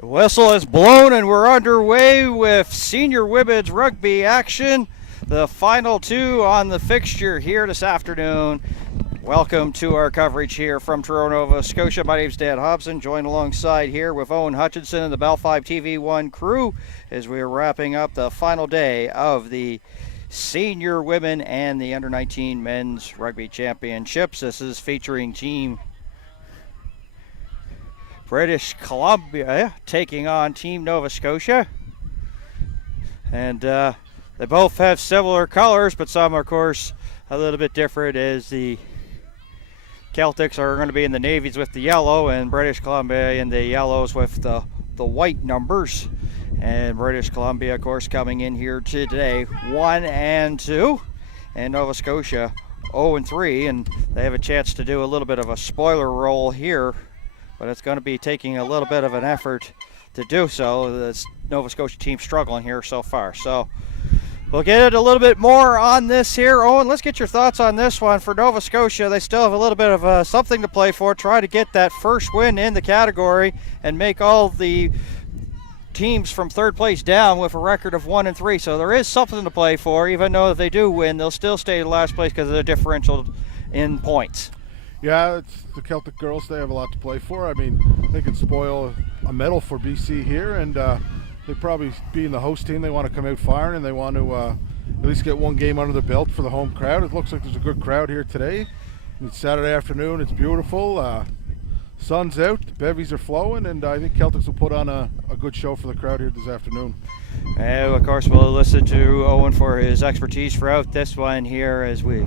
The whistle is blown and we're underway with senior women's rugby action. The final two on the fixture here this afternoon. Welcome to our coverage here from Truro, Nova Scotia. My name's Dan Hobson, joined alongside here with Owen Hutchinson and the Bell 5 TV1 crew as we are wrapping up the final day of the senior women and the under-19 men's rugby championships. This is featuring Team British Columbia taking on Team Nova Scotia. And they both have similar colors, but some, of course, a little bit different, as the Celtics are going to be in the navies with the yellow and British Columbia in the yellows with the white numbers. And British Columbia, of course, coming in here today 1-2, and Nova Scotia 0-3, and they have a chance to do a little bit of a spoiler roll here, but it's going to be taking a little bit of an effort to do so. The Nova Scotia team struggling here so far. So we'll get it a little bit more on this here. Owen, let's get your thoughts on this one. For Nova Scotia, they still have a little bit of something to play for, try to get that first win in the category and make all the teams from third place down with a record of 1-3. So there is something to play for. Even though if they do win, they'll still stay in last place because of the differential in points. Yeah, it's the Celtic girls. They have a lot to play for. I mean, they can spoil a medal for BC here, and they probably, being the host team, they want to come out firing, and they want to at least get one game under the belt for the home crowd. It looks like there's a good crowd here today. It's Saturday afternoon. It's beautiful. Sun's out. The bevies are flowing, and I think Celtics will put on a good show for the crowd here this afternoon. And of course, we'll listen to Owen for his expertise throughout this one here as we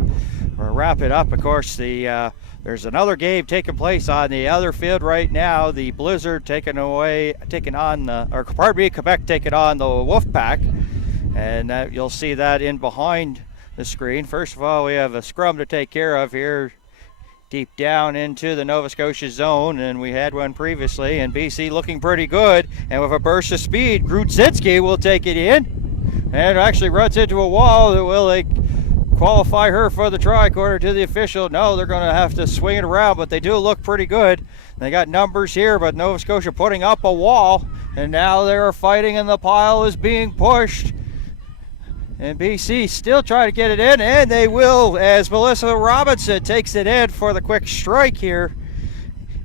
wrap it up. Of course, there's another game taking place on the other field right now. The Blizzard Quebec taking on the Wolfpack, and you'll see that in behind the screen. First of all, we have a scrum to take care of here, deep down into the Nova Scotia zone, and we had one previously, and BC looking pretty good, and with a burst of speed, Grudzinski will take it in, and actually runs into a wall. Will they qualify her for the try according to the official? No, they're going to have to swing it around, but they do look pretty good. They got numbers here, but Nova Scotia putting up a wall, and now they're fighting, and the pile is being pushed. And BC still trying to get it in, and they will, as Melissa Robinson takes it in for the quick strike here.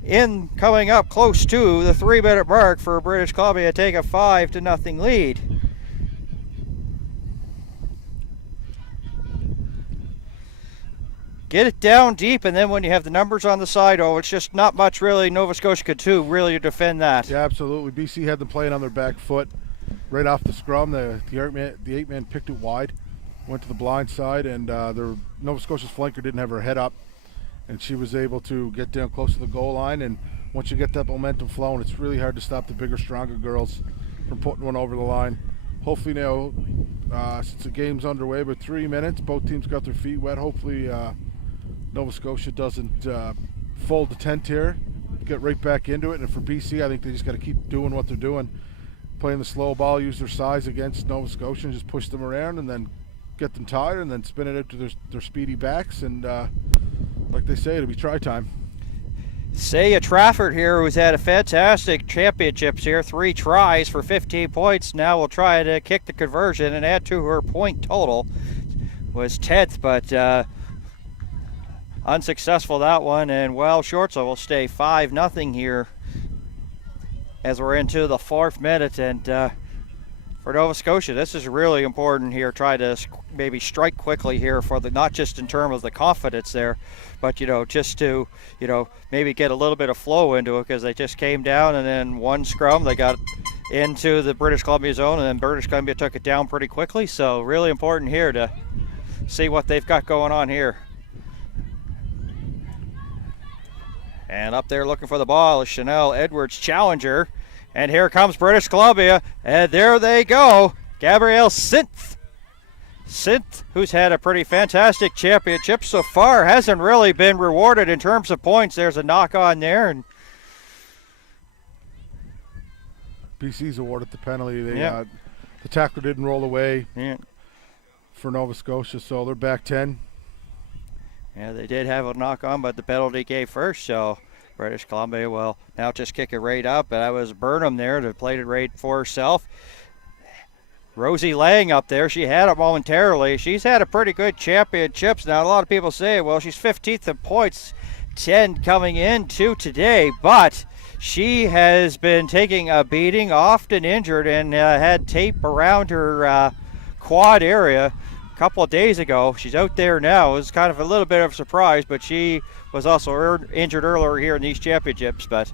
In coming up close to the 3-minute mark for British Columbia, take a 5-0 lead. Get it down deep, and then when you have the numbers on the side, it's just not much really Nova Scotia could do really to defend that. Yeah, absolutely. BC had them playing on their back foot. Right off the scrum, the 8-man picked it wide, went to the blind side, and Nova Scotia's flanker didn't have her head up, and she was able to get down close to the goal line. And once you get that momentum flowing, it's really hard to stop the bigger, stronger girls from putting one over the line. Hopefully now, since the game's underway, but 3 minutes, both teams got their feet wet. Hopefully Nova Scotia doesn't fold the tent here, get right back into it. And for BC, I think they just got to keep doing what they're doing. Playing the slow ball, use their size against Nova Scotia and just push them around and then get them tired and then spin it out to their speedy backs. And like they say, it'll be try time. Saya Trafford here, who's had a fantastic championships here, 3 tries for 15 points. Now will try to kick the conversion and add to her point total. Was 10th, but unsuccessful that one, and well short, so we'll stay 5-0 here as we're into the 4th minute. And for Nova Scotia, this is really important here. Try to maybe strike quickly here for the, not just in terms of the confidence there, but just to maybe get a little bit of flow into it, because they just came down and then one scrum they got into the British Columbia zone, and then British Columbia took it down pretty quickly. So really important here to see what they've got going on here. And up there looking for the ball is Chanel Edwards, challenger. And here comes British Columbia. And there they go. Gabrielle Synth, who's had a pretty fantastic championship so far, hasn't really been rewarded in terms of points. There's a knock on there. And BC's awarded the penalty. The tackler didn't roll away for Nova Scotia, so they're back 10. Yeah, they did have a knock on, but the penalty gave first, so British Columbia will now just kick it right up. That was Burnham there to play it right for herself. Rosie Lang up there, she had it momentarily. She's had a pretty good championships. Now, a lot of people say, well, she's 15th in points, 10 coming into today, but she has been taking a beating, often injured, and had tape around her quad area a couple of days ago. She's out there now. It was kind of a little bit of a surprise, but she was also injured earlier here in these championships. But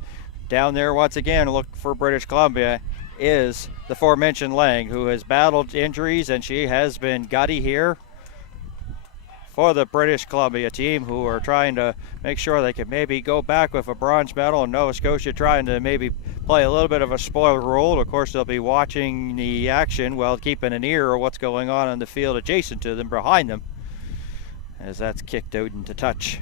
down there, once again, look for British Columbia is the aforementioned Lang, who has battled injuries, and she has been gutty here for the British Columbia team, who are trying to make sure they can maybe go back with a bronze medal, and Nova Scotia trying to maybe play a little bit of a spoiler role. Of course, they'll be watching the action while keeping an ear of what's going on the field adjacent to them, behind them, as that's kicked out into touch.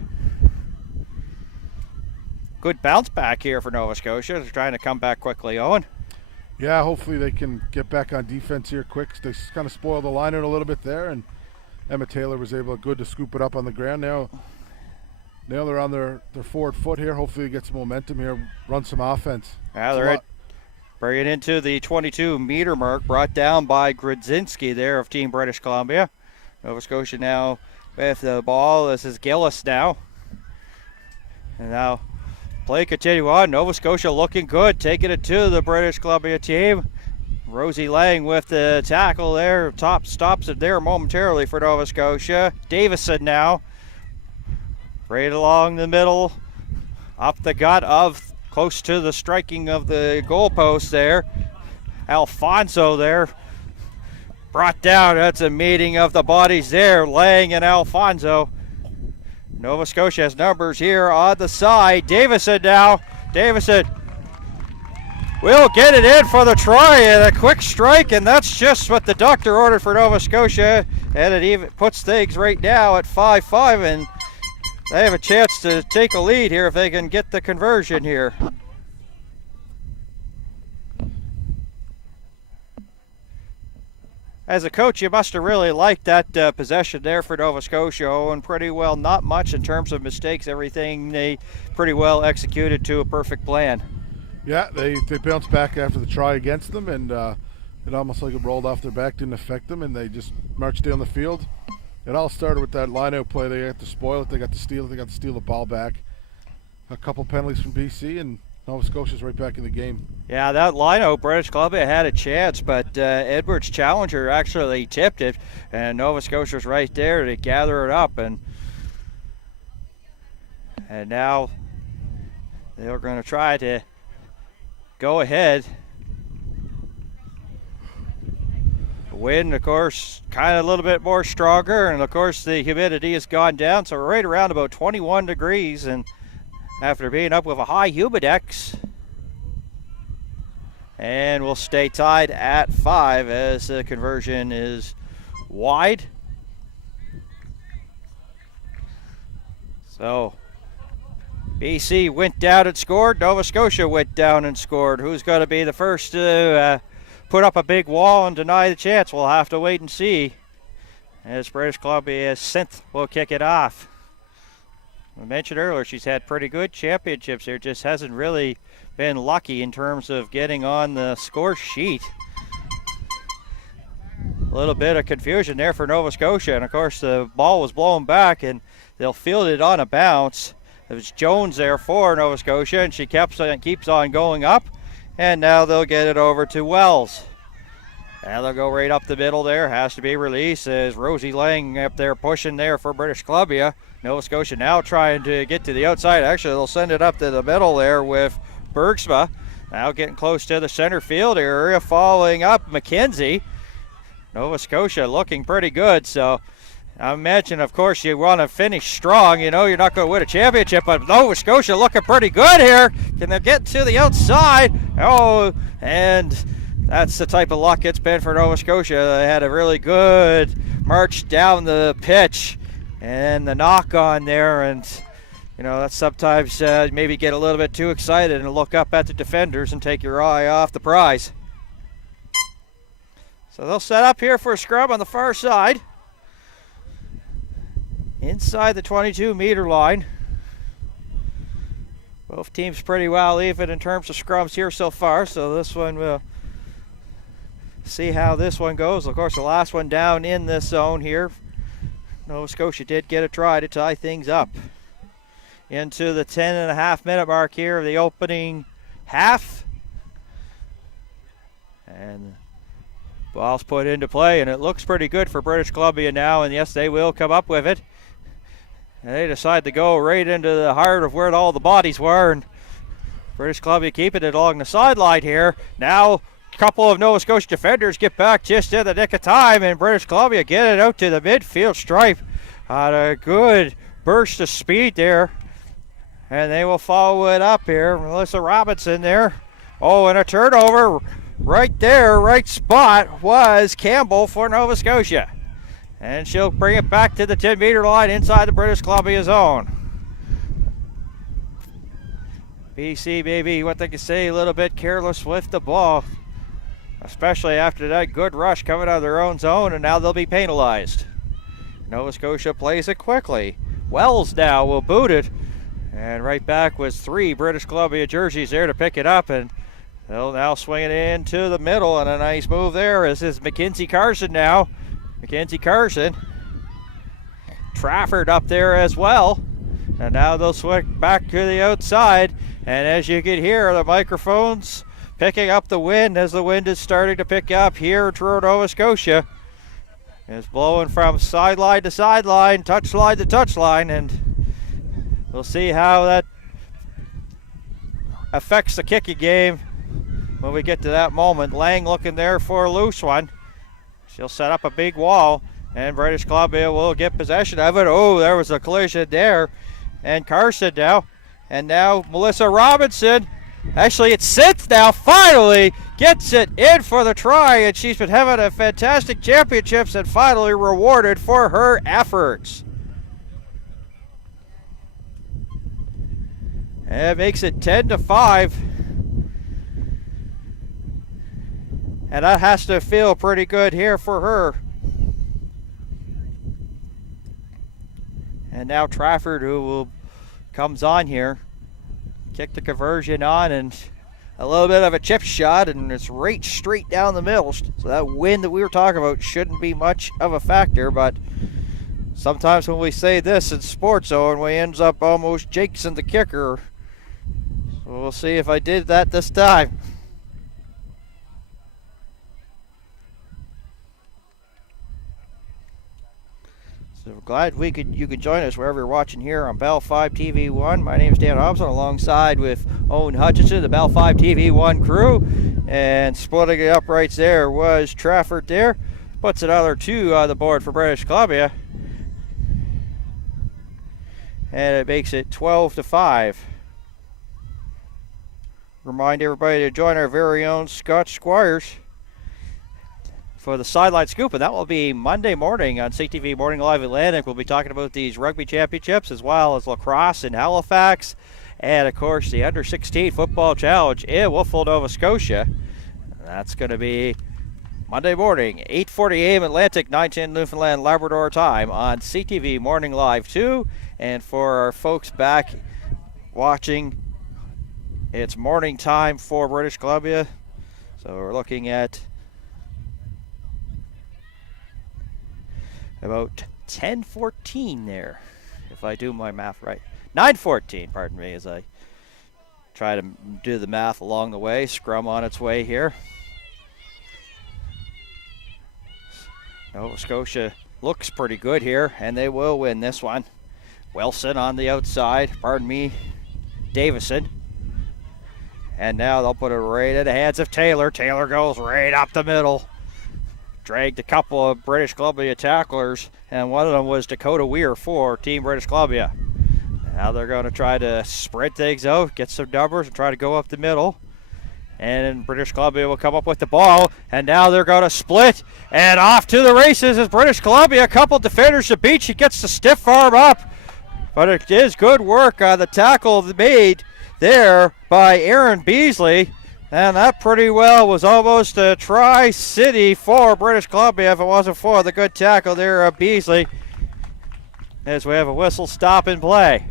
Good bounce back here for Nova Scotia. They're trying to come back quickly, Owen. Yeah, hopefully they can get back on defense here quick. They kind of spoiled the line out a little bit there, and Emma Taylor was able to scoop it up on the ground. Now they're on their forward foot here. Hopefully they get some momentum here, run some offense. Yeah, they're bringing into the 22-meter mark, brought down by Grodzinski there of Team British Columbia. Nova Scotia now with the ball. This is Gillis now. And now play continue on. Nova Scotia looking good, taking it to the British Columbia team. Rosie Lang with the tackle there. Top stops it there momentarily for Nova Scotia. Davison now. Right along the middle. Up the gut of close to the striking of the goalpost there. Alfonso there. Brought down. That's a meeting of the bodies there. Lang and Alfonso. Nova Scotia has numbers here on the side. Davison now. Davison will get it in for the try, and a quick strike, and that's just what the doctor ordered for Nova Scotia. And it even puts things right now at 5-5, and they have a chance to take a lead here if they can get the conversion here. As a coach, you must have really liked that possession there for Nova Scotia, and pretty well not much in terms of mistakes. Everything they pretty well executed to a perfect plan. Yeah, they bounced back after the try against them, and it almost like it rolled off their back, didn't affect them, and they just marched down the field. It all started with that line-out play. They got to spoil it. They got to steal it. They got to steal the ball back. A couple penalties from BC, and Nova Scotia's right back in the game. Yeah, that line-out, British Columbia had a chance, but Edwards Challenger actually tipped it, and Nova Scotia's right there to gather it up, and now they're going to try to go ahead. The wind, of course, kind of a little bit more stronger, and of course the humidity has gone down, so we're right around about 21 degrees, and after being up with a high humidex, and we'll stay tied at 5 as the conversion is wide. So BC went down and scored. Nova Scotia went down and scored. Who's going to be the first to put up a big wall and deny the chance? We'll have to wait and see, as British Columbia's synth will kick it off. I mentioned earlier she's had pretty good championships here, just hasn't really been lucky in terms of getting on the score sheet. A little bit of confusion there for Nova Scotia, and of course the ball was blown back and they'll field it on a bounce. It was Jones there for Nova Scotia, and she keeps on going up, and now they'll get it over to Wells. And they'll go right up the middle there. Has to be released as Rosie Lang up there pushing there for British Columbia. Nova Scotia now trying to get to the outside. Actually, they'll send it up to the middle there with Bergsma. Now getting close to the center field area, following up McKenzie. Nova Scotia looking pretty good, so I imagine, of course, you want to finish strong. You know, you're not going to win a championship, but Nova Scotia looking pretty good here. Can they get to the outside? Oh, and that's the type of luck it's been for Nova Scotia. They had a really good march down the pitch and the knock on there, and you know, that's sometimes maybe get a little bit too excited and look up at the defenders and take your eye off the prize. So they'll set up here for a scrum on the far side, inside the 22-meter line. Both teams pretty well even in terms of scrums here so far, so this one will see how this one goes. Of course, the last one down in this zone here, Nova Scotia did get a try to tie things up. Into the 10.5-minute mark here of the opening half. And ball's put into play, and it looks pretty good for British Columbia now, and yes, they will come up with it. And they decide to go right into the heart of where all the bodies were, and British Columbia keeping it along the sideline here. Now a couple of Nova Scotia defenders get back just in the nick of time, and British Columbia get it out to the midfield stripe on a good burst of speed there. And they will follow it up here. Melissa Robinson there. Oh, and a turnover right there, right spot was Campbell for Nova Scotia. And she'll bring it back to the 10-meter line inside the British Columbia zone. BC, maybe what they can say, a little bit careless with the ball, especially after that good rush coming out of their own zone, and now they'll be penalized. Nova Scotia plays it quickly. Wells now will boot it. And right back was 3 British Columbia jerseys there to pick it up, and they'll now swing it into the middle, and a nice move there. This is Mackenzie Carson now. Mackenzie Carson. Trafford up there as well. And now they'll swing back to the outside, and as you can hear, the microphones picking up the wind as the wind is starting to pick up here toward Nova Scotia. It's blowing from sideline to sideline, touchline to touchline, and we'll see how that affects the kicking game when we get to that moment. Lang looking there for a loose one. She'll set up a big wall, and British Columbia will get possession of it. Oh, there was a collision there. And Carson now. And now Melissa Robinson. Actually, it's Synth now finally gets it in for the try, and she's been having a fantastic championships and finally rewarded for her efforts. And it makes it 10-5. And that has to feel pretty good here for her. And now Trafford, who comes on here, kick the conversion on, and a little bit of a chip shot, and it's right straight down the middle. So that wind that we were talking about shouldn't be much of a factor, but sometimes when we say this in sports zone, we ends up almost jinxing the kicker. So we'll see if I did that this time. So we're glad you could join us wherever you're watching here on Bell 5 TV1. My name is Dan Hobson, alongside with Owen Hutchinson, the Bell 5 TV1 crew. And splitting it up right there was Trafford there. Puts another 2 on the board for British Columbia. And it makes it 12-5. Remind everybody to join our very own Scott Squires for the Sideline Scoop, and that will be Monday morning on CTV Morning Live Atlantic. We'll be talking about these rugby championships as well as lacrosse in Halifax, and of course the Under-16 Football Challenge in Wolfville, Nova Scotia. That's going to be Monday morning, 8:40 a.m. Atlantic, 9:10 Newfoundland Labrador time on CTV Morning Live 2. And for our folks back watching, it's morning time for British Columbia. So we're looking at about 10:14 there, if I do my math right. 9:14, pardon me, as I try to do the math along the way. Scrum on its way here. Nova Scotia looks pretty good here, and they will win this one. Wilson on the outside, Davison. And now they'll put it right in the hands of Taylor. Taylor goes right up the middle. Dragged a couple of British Columbia tacklers, and one of them was Dakota Weir for Team British Columbia. Now they're going to try to spread things out, get some numbers, and try to go up the middle. And British Columbia will come up with the ball, and now they're going to split, and off to the races is British Columbia. A couple defenders to beat. She gets the stiff arm up, but it is good work on the tackle made there by Aaron Beasley. And that pretty well was almost a Tri-City for British Columbia if it wasn't for the good tackle there of Beasley. As we have a whistle stop and play.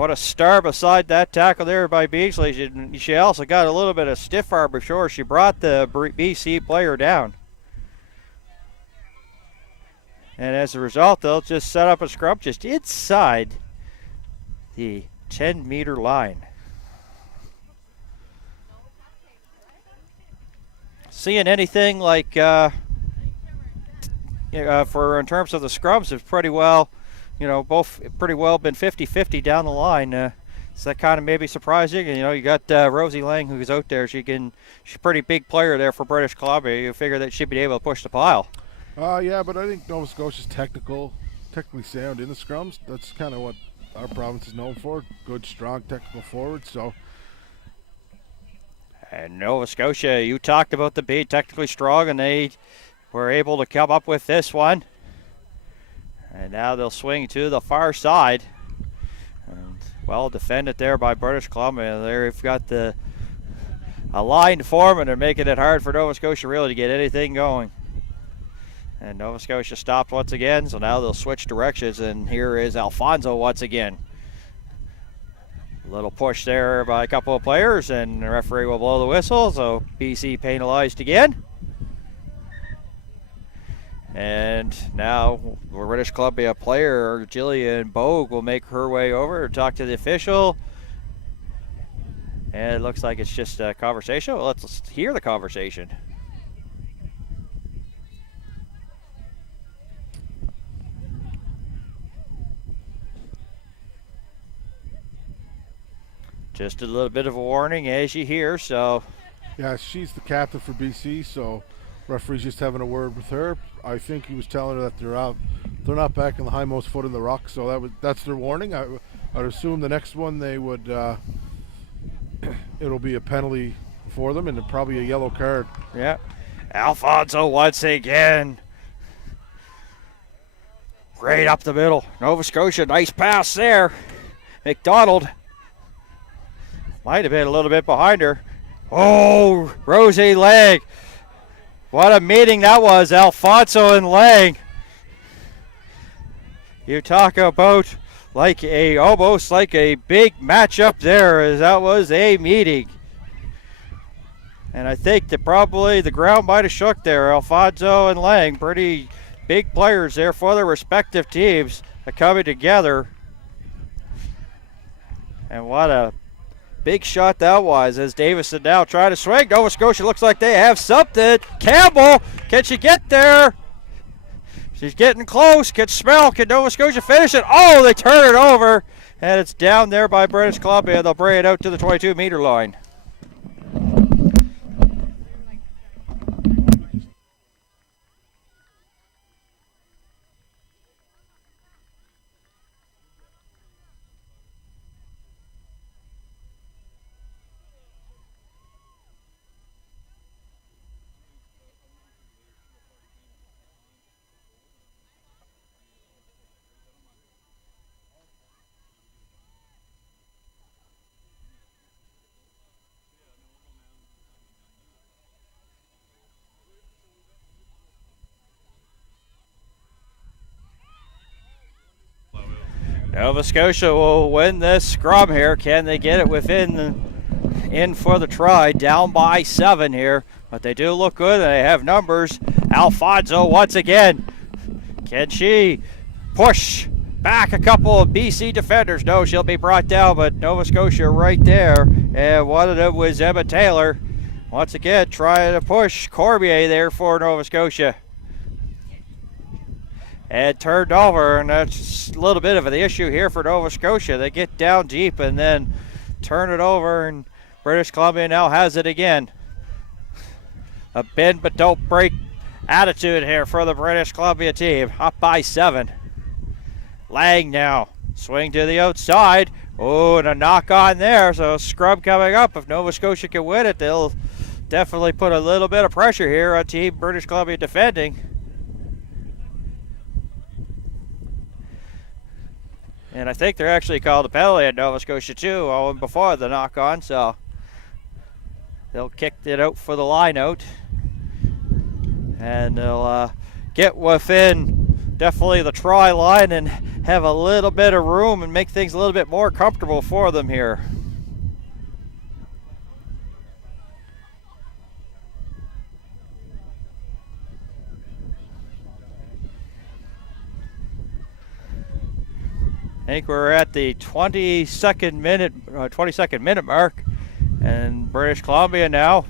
Put a star beside that tackle there by Beasley. She also got a little bit of stiff arm before she brought the BC player down. And as a result, they'll just set up a scrum just inside the 10-meter line. Seeing anything like for in terms of the scrums, it's pretty well, both pretty well been 50-50 down the line. So that kind of maybe surprising. And, you got Rosie Lang who's out there. She's a pretty big player there for British Columbia. You figure that she'd be able to push the pile. Yeah, but I think Nova Scotia's technically sound in the scrums. That's kind of what our province is known for. Good, strong, technical forwards. So. And Nova Scotia, you talked about them being technically strong, and they were able to come up with this one. And now they'll swing to the far side. And well defended there by British Columbia. They've got a line to form, and they're making it hard for Nova Scotia really to get anything going. And Nova Scotia stopped once again, so now they'll switch directions, and here is Alfonso once again. A little push there by a couple of players, and the referee will blow the whistle, so BC penalized again. And now British Columbia player Jillian Bogue will make her way over to talk to the official. And it looks like it's just a conversation. Well, let's hear the conversation. Just a little bit of a warning as you hear, so. Yeah, she's the captain for BC, so referee's just having a word with her. I think he was telling her that they're not back in the hindmost foot in the ruck, so that's their warning. I'd assume the next one they would, it'll be a penalty for them and probably a yellow card. Yeah. Alfonso once again. Right up the middle. Nova Scotia, nice pass there. McDonald. Might have been a little bit behind her. Oh, Rosie Lang. What a meeting that was, Alfonso and Lang. You talk about almost like a big matchup there, as that was a meeting. And I think that probably the ground might have shook there. Alfonso and Lang, pretty big players there for their respective teams, are coming together. And what a big shot that was, as Davison now trying to swing. Nova Scotia looks like they have something. Campbell, can she get there? She's getting close. Can Nova Scotia finish it? Oh, they turn it over, and it's down there by British Columbia. They'll bring it out to the 22-meter line. Nova Scotia will win this scrum here. Can they get it in for the try? Down by 7 here, but they do look good and they have numbers. Alfonso once again. Can she push back a couple of BC defenders? No, she'll be brought down, but Nova Scotia right there. And one of them was Emma Taylor. Once again, trying to push Cormier there for Nova Scotia. And turned over, and that's a little bit of an issue here for Nova Scotia. They get down deep and then turn it over, and British Columbia now has it again. A bend but don't break attitude here for the British Columbia team. Up by 7. Lang now. Swing to the outside. Oh, and a knock on there. So scrum coming up. If Nova Scotia can win it, they'll definitely put a little bit of pressure here on Team British Columbia defending. And I think they're actually called a penalty at Nova Scotia too, before the knock on, so they'll kick it out for the line out. And they'll get within definitely the try line and have a little bit of room and make things a little bit more comfortable for them here. I think we're at the 22nd minute mark, and British Columbia now,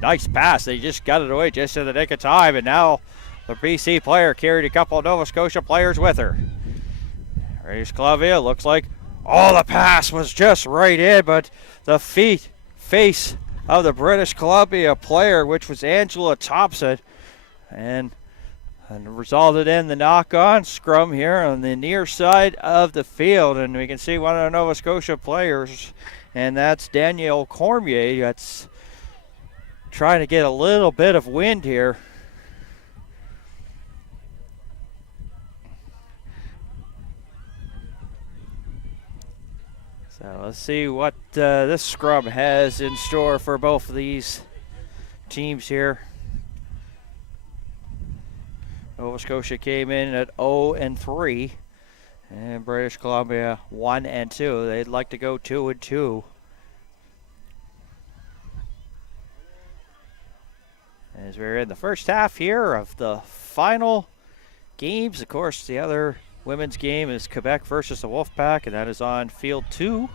nice pass. They just got it away just in the nick of time, and now the BC player carried a couple of Nova Scotia players with her. British Columbia looks like, the pass was just right in, but the face of the British Columbia player, which was Angela Thompson, and resulted in the knock-on scrum here on the near side of the field. And we can see one of the Nova Scotia players, and that's Danielle Cormier, that's trying to get a little bit of wind here. So let's see what this scrum has in store for both of these teams here. Nova Scotia came in at 0-3, and British Columbia 1-2. They'd like to go 2-2. As we're in the first half here of the final games, of course, the other women's game is Quebec versus the Wolfpack, and that is on field 2.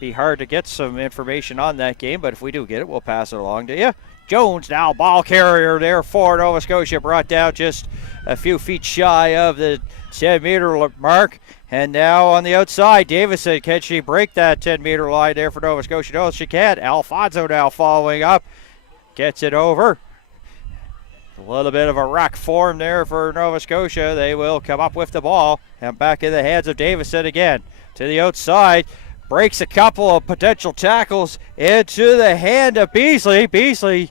Be hard to get some information on that game, but if we do get it, we'll pass it along to you. Jones now ball carrier there for Nova Scotia, brought down just a few feet shy of the 10-meter mark. And now on the outside, Davison, can she break that 10-meter line there for Nova Scotia? No, she can't. Alfonso now following up, gets it over. A little bit of a rack form there for Nova Scotia. They will come up with the ball, and back in the hands of Davison again. To the outside, breaks a couple of potential tackles into the hand of Beasley. Beasley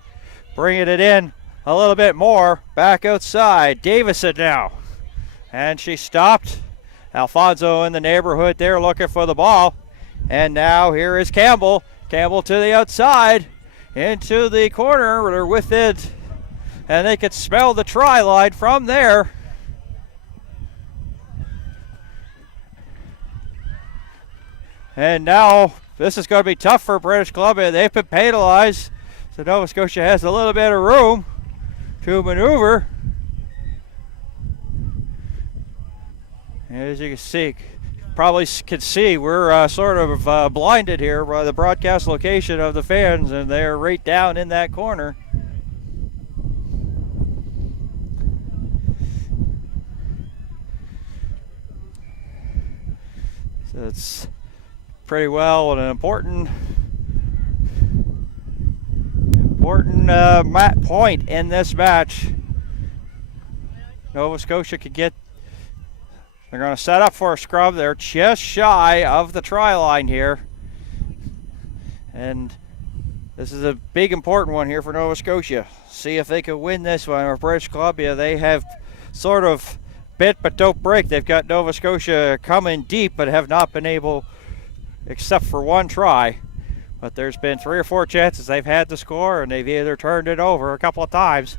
bringing it in a little bit more. Back outside, Davison now. And she stopped. Alfonso in the neighborhood there looking for the ball. And now here is Campbell. Campbell to the outside, into the corner. They're with it, and they could smell the try line from there. And now this is going to be tough for British Columbia. They've been penalized, so Nova Scotia has a little bit of room to maneuver. As you can see, probably can see, we're sort of blinded here by the broadcast location of the fans, and they're right down in that corner. So it's pretty well an important point in this match. Nova Scotia could get, they're going to set up for a scrum. They're just shy of the try line here, and this is a big important one here for Nova Scotia. See if they can win this one. Or British Columbia, they have sort of bit but don't break. They've got Nova Scotia coming deep but have not been able, except for one try. But there's been 3 or 4 chances they've had to score, and they've either turned it over a couple of times.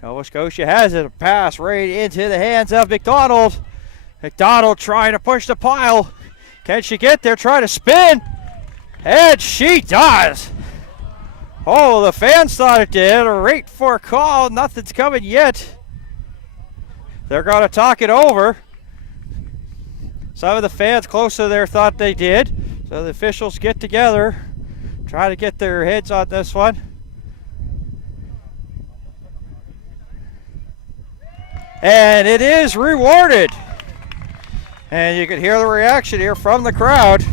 Nova Scotia has it, a pass right into the hands of McDonald. McDonald trying to push the pile. Can she get there? Try to spin. And she does. Oh, the fans thought it did. A rate for a call. Nothing's coming yet. They're going to talk it over. Some of the fans closer there thought they did. So the officials get together, try to get their heads on this one. And it is rewarded. And you can hear the reaction here from the crowd.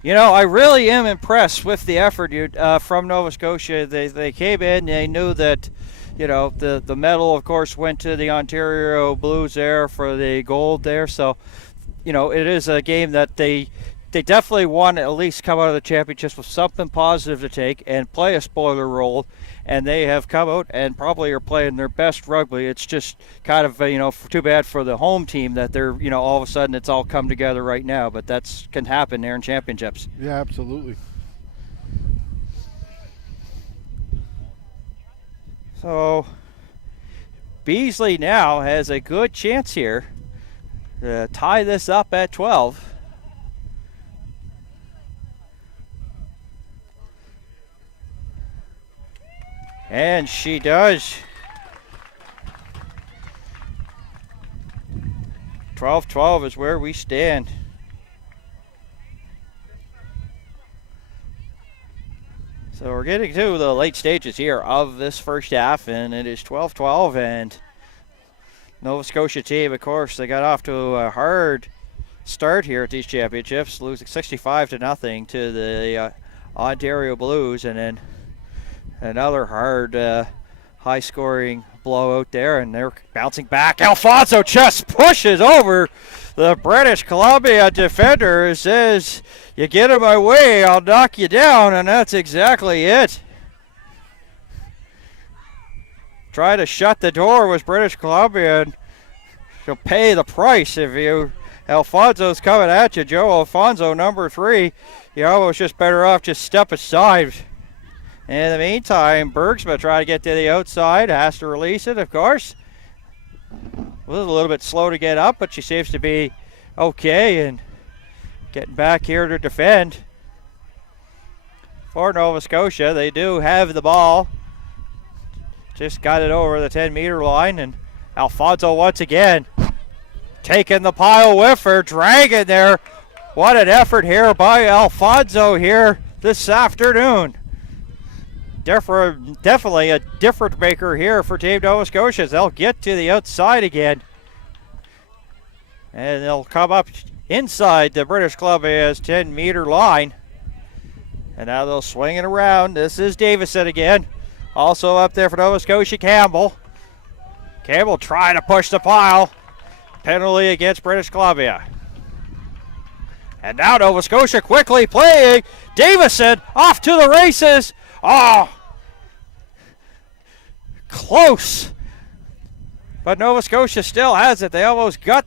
You know, I really am impressed with the effort from Nova Scotia. They came in, they knew that, you know, the medal, of course, went to the Ontario Blues there for the gold there. So, you know, it is a game that they they definitely want to at least come out of the championships with something positive to take and play a spoiler role. And they have come out and probably are playing their best rugby. It's just kind of, too bad for the home team that they're, all of a sudden it's all come together right now. But that's can happen there in championships. Yeah, absolutely. So Beasley now has a good chance here to tie this up at 12. And she does. 12-12 is where we stand. So we're getting to the late stages here of this first half, and it is 12-12, and Nova Scotia team, of course, they got off to a hard start here at these championships, losing 65-0 to the Ontario Blues, and then another hard, high-scoring blowout there, and they're bouncing back. Alfonso just pushes over the British Columbia defender and says, "You get in my way, I'll knock you down," and that's exactly it. Try to shut the door with British Columbia, and she'll pay the price if you. Alfonso's coming at you, Joe Alfonso, number 3. You're almost just better off just step aside. In the meantime, Bergsma trying to get to the outside, has to release it, of course. Was a little bit slow to get up, but she seems to be okay and getting back here to defend. For Nova Scotia, they do have the ball. Just got it over the 10-meter line, and Alfonso once again taking the pile with her, dragging there. What an effort here by Alfonso here this afternoon. Definitely a difference maker here for Team Nova Scotia. They'll get to the outside again, and they'll come up inside the British Columbia's 10-meter line. And now they'll swing it around. This is Davison again. Also up there for Nova Scotia, Campbell. Campbell trying to push the pile. Penalty against British Columbia. And now Nova Scotia quickly playing. Davison off to the races. Oh, close. But Nova Scotia still has it. They almost got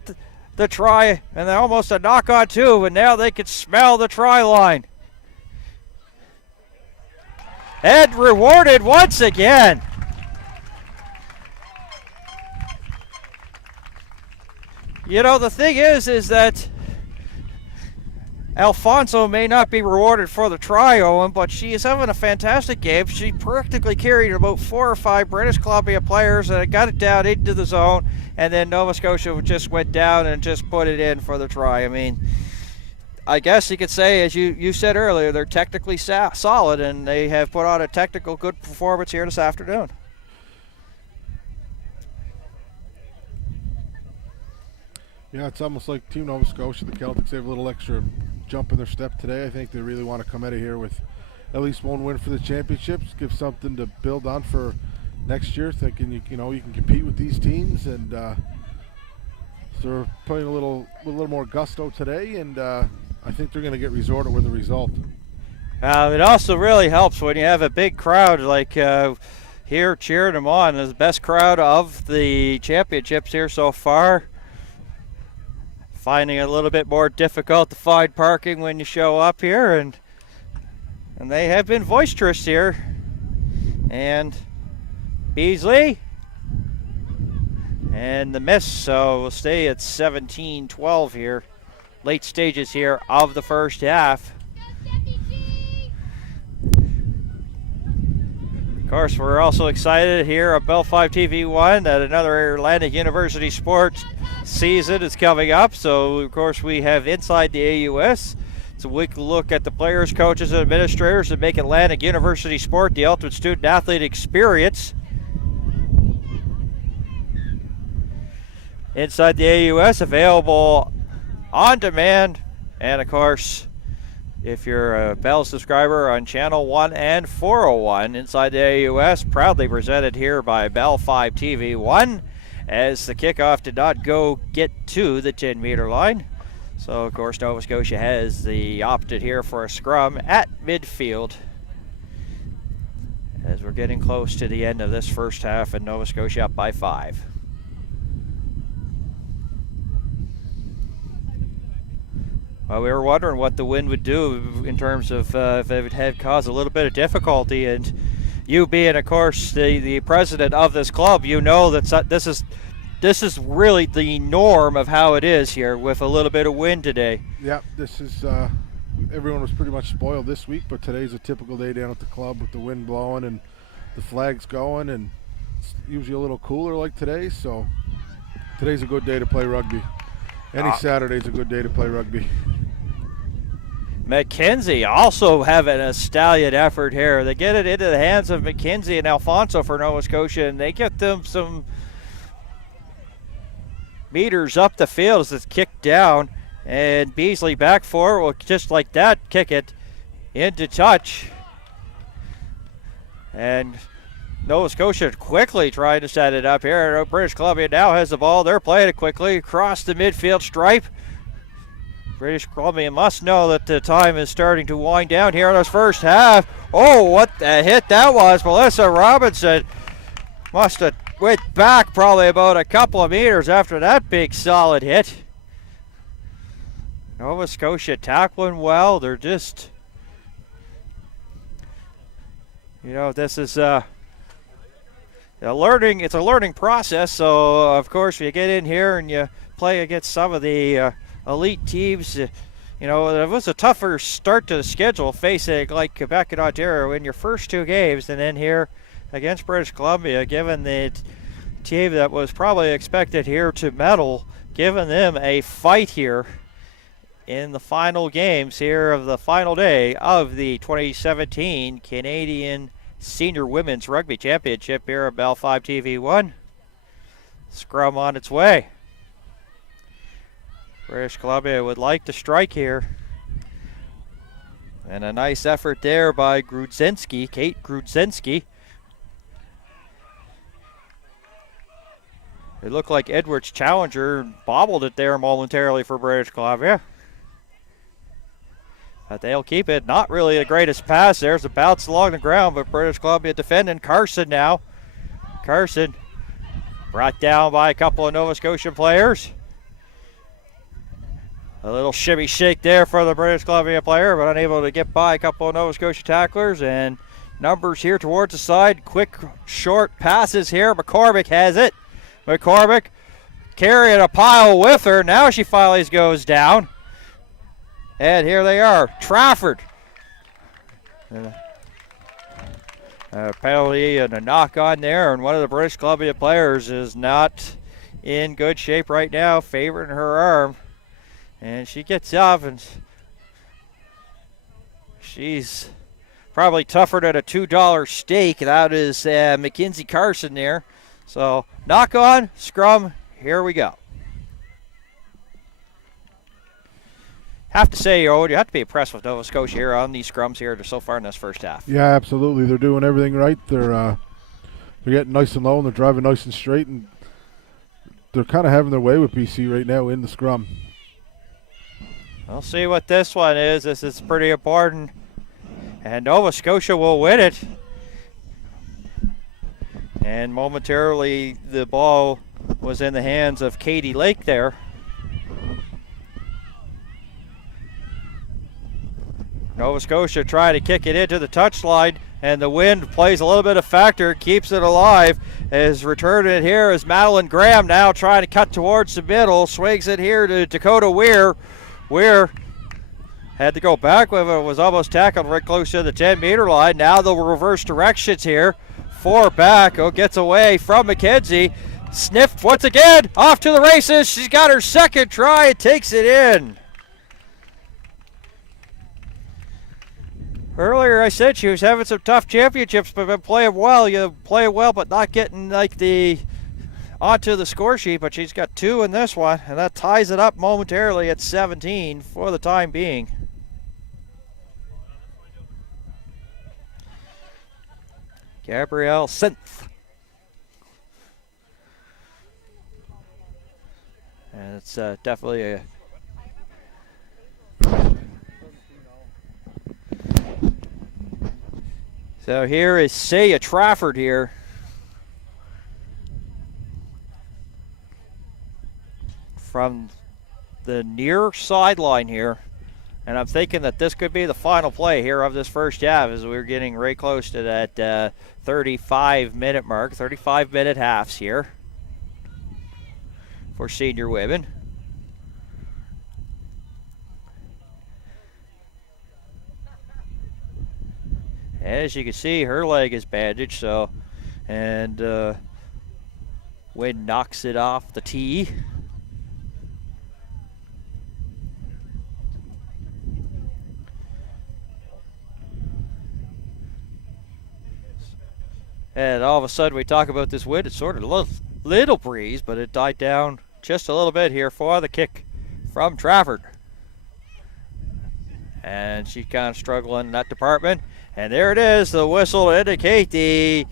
the try, and they're almost a knock on 2, and now they can smell the try line. And rewarded once again. The thing is that Alfonso may not be rewarded for the try, Owen, but she is having a fantastic game. She practically carried about 4 or 5 British Columbia players and got it down into the zone, and then Nova Scotia just went down and just put it in for the try. I mean, I guess you could say, as you said earlier, they're technically solid, and they have put on a technical good performance here this afternoon. Yeah, it's almost like Team Nova Scotia, the Celtics, they have a little extra jump in their step today. I think they really want to come out of here with at least one win for the championships, give something to build on for next year, thinking you can compete with these teams, and so they're putting a little more gusto today, and I think they're going to get resorted with a result. It also really helps when you have a big crowd like here cheering them on. It's the best crowd of the championships here so far. Finding it a little bit more difficult to find parking when you show up here, and they have been boisterous here. And Beasley and the miss, so we'll stay at 17-12 here. Late stages here of the first half. Of course, we're also excited here at Bell 5 TV1 that another Atlantic University sports season is coming up. So, of course, we have Inside the AUS. It's a weekly look at the players, coaches, and administrators that make Atlantic University sport the ultimate student-athlete experience. Inside the AUS, available on demand, and of course, if you're a Bell subscriber on Channel 1 and 401, Inside the AUS, proudly presented here by Bell 5 TV 1, as the kickoff did not get to the 10-meter line. So, of course, Nova Scotia has opted here for a scrum at midfield as we're getting close to the end of this first half, and Nova Scotia up by 5. Well, we were wondering what the wind would do in terms of if it had caused a little bit of difficulty, and you being, of course, the president of this club, you know that this is really the norm of how it is here with a little bit of wind today. Yeah, this is everyone was pretty much spoiled this week, but today's a typical day down at the club with the wind blowing and the flags going, and it's usually a little cooler like today, so today's a good day to play rugby. Any Saturday's a good day to play rugby. McKenzie also having a stallion effort here. They get it into the hands of McKenzie and Alfonso for Nova Scotia, and they get them some meters up the field as it's kicked down, and Beasley back forward will just like that kick it into touch. And Nova Scotia quickly trying to set it up here. British Columbia now has the ball. They're playing it quickly across the midfield stripe. British Columbia must know that the time is starting to wind down here in this first half. Oh, what the hit that was. Melissa Robinson must have went back probably about a couple of meters after that big solid hit. Nova Scotia tackling well. They're just, this is it's a learning process. So of course you get in here and you play against some of the elite teams. It was a tougher start to the schedule facing like Quebec and Ontario in your first 2 games, and then here against British Columbia, given the team that was probably expected here to medal, giving them a fight here in the final games here of the final day of the 2017 Canadian Senior Women's Rugby Championship here at Bell 5 TV1. Scrum on its way. British Columbia would like to strike here. And a nice effort there by Grudzinski, Kate Grudzinski. It looked like Edwards Challenger bobbled it there momentarily for British Columbia. But they'll keep it. Not really the greatest pass. There's a bounce along the ground, but British Columbia defending. Carson now. Carson brought down by a couple of Nova Scotian players. A little shimmy shake there for the British Columbia player, but unable to get by a couple of Nova Scotia tacklers. And numbers here towards the side. Quick, short passes here. McCormick has it. McCormick carrying a pile with her. Now she finally goes down. And here they are. Trafford. A penalty and a knock on there. And one of the British Columbia players is not in good shape right now, favoring her arm. And she gets up, and she's probably tougher than a $2 steak. That is Mackenzie Carson there. So knock on, scrum, here we go. Have to say, you have to be impressed with Nova Scotia here on these scrums here so far in this first half. Yeah, absolutely. They're doing everything right. They're getting nice and low, and they're driving nice and straight, and they're kind of having their way with BC right now in the scrum. We'll see what this one is. This is pretty important. And Nova Scotia will win it. And momentarily the ball was in the hands of Katie Lake there. Nova Scotia trying to kick it into the touchline, and the wind plays a little bit of factor, keeps it alive. As returning it here is Madeline Graham now trying to cut towards the middle, swings it here to Dakota Weir. Weir had to go back with it, was almost tackled right close to the 10-meter line. Now the reverse directions here. 4 back, gets away from McKenzie. Sniffed once again, off to the races. She's got her second try and takes it in. Earlier I said she was having some tough championships, but been playing well. You play well, but not getting like onto the score sheet, but she's got 2 in this one, and that ties it up momentarily at 17 for the time being. Gabrielle Synth. And it's definitely So here is Saya Trafford here. From the near sideline here. And I'm thinking that this could be the final play here of this first half as we're getting right close to that 35-minute mark. 35-minute halves here for senior women. As you can see, her leg is bandaged, so, and Wynn knocks it off the tee. And all of a sudden we talk about this wind. It's sort of a little breeze, but it died down just a little bit here for the kick from Trafford. And she's kind of struggling in that department. And there it is, the whistle to indicate the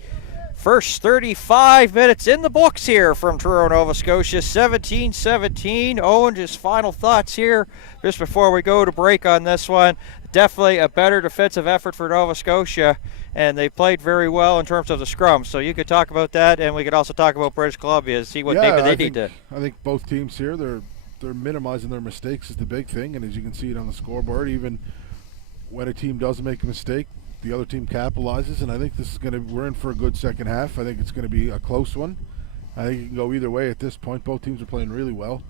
first 35 minutes in the books here from Truro, Nova Scotia. 17-17. Owen, just final thoughts here just before we go to break on this one. Definitely a better defensive effort for Nova Scotia, and they played very well in terms of the scrum. So you could talk about that, and we could also talk about British Columbia, see what maybe they need to. I think both teams here, they're minimizing their mistakes is the big thing, and as you can see it on the scoreboard, even when a team does make a mistake, the other team capitalizes, and I think this is we're in for a good second half. I think it's going to be a close one. I think it can go either way at this point. Both teams are playing really well.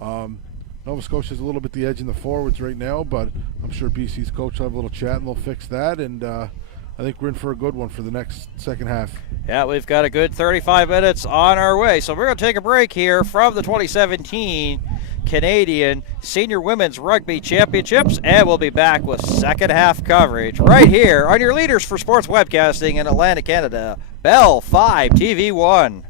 Nova Scotia's a little bit the edge in the forwards right now, but I'm sure BC's coach will have a little chat and they'll fix that, and I think we're in for a good one for the next second half. Yeah, we've got a good 35 minutes on our way, so we're going to take a break here from the 2017 Canadian Senior Women's Rugby Championships, and we'll be back with second half coverage right here on your leaders for sports webcasting in Atlantic Canada, Bell 5 TV1.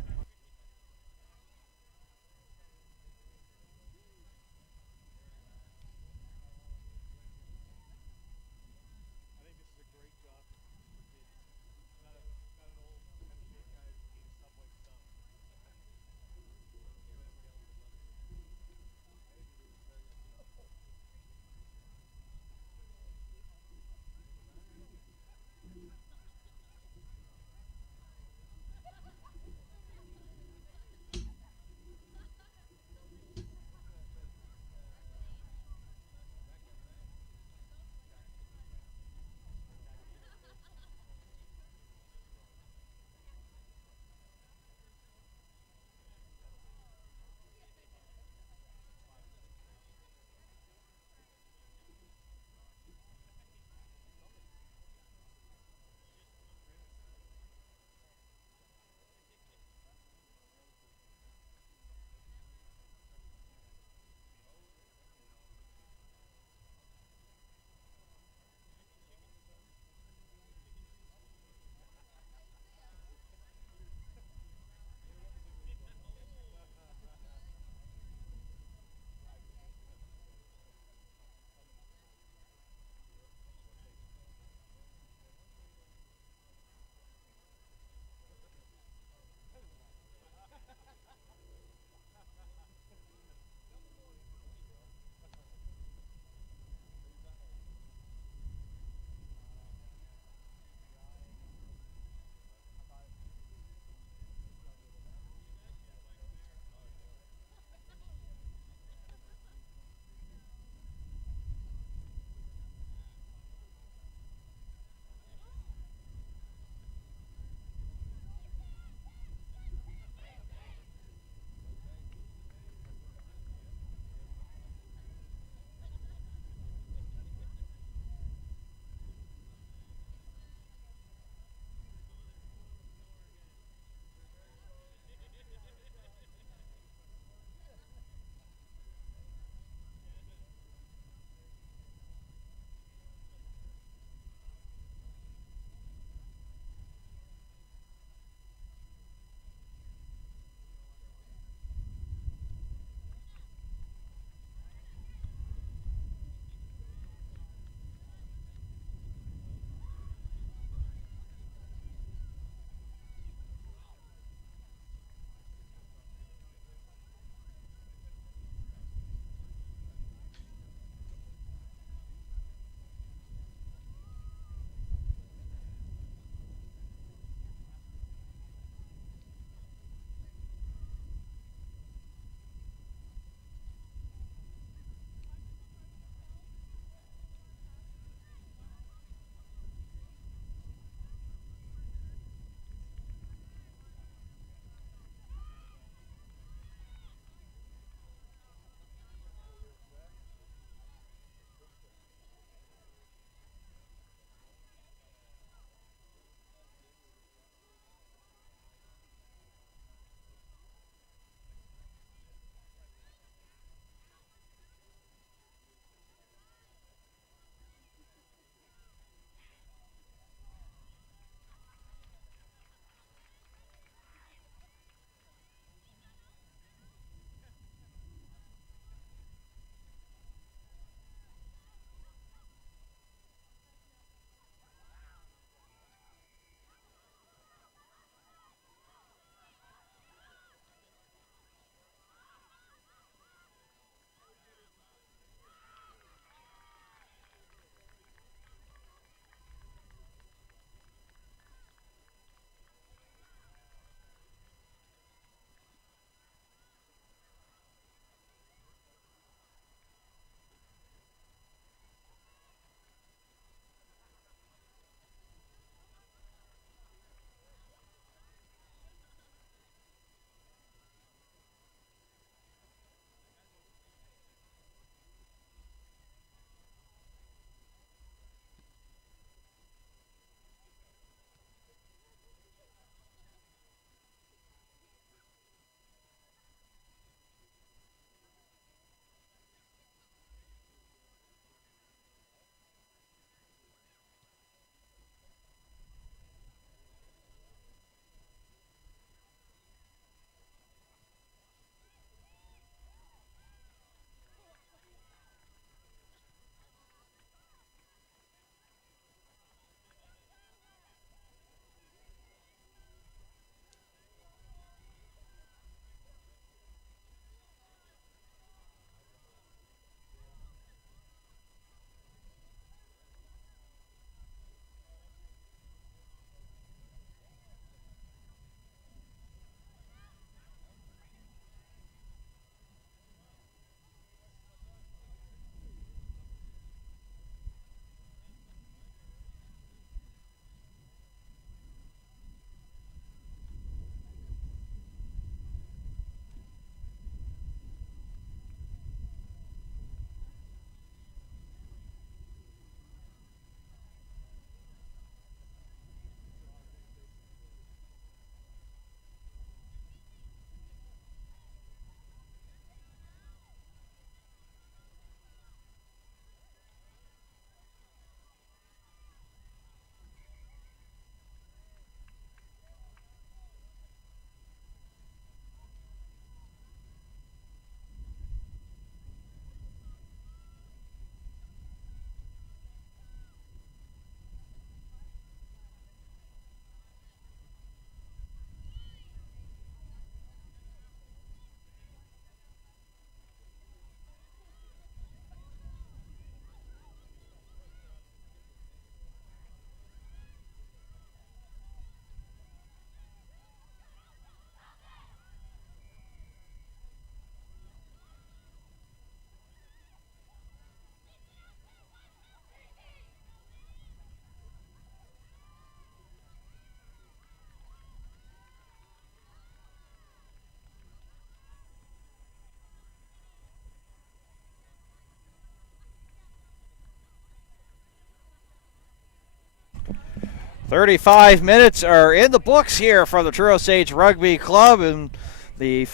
35 minutes are in the books here for the True Osage Rugby Club, and the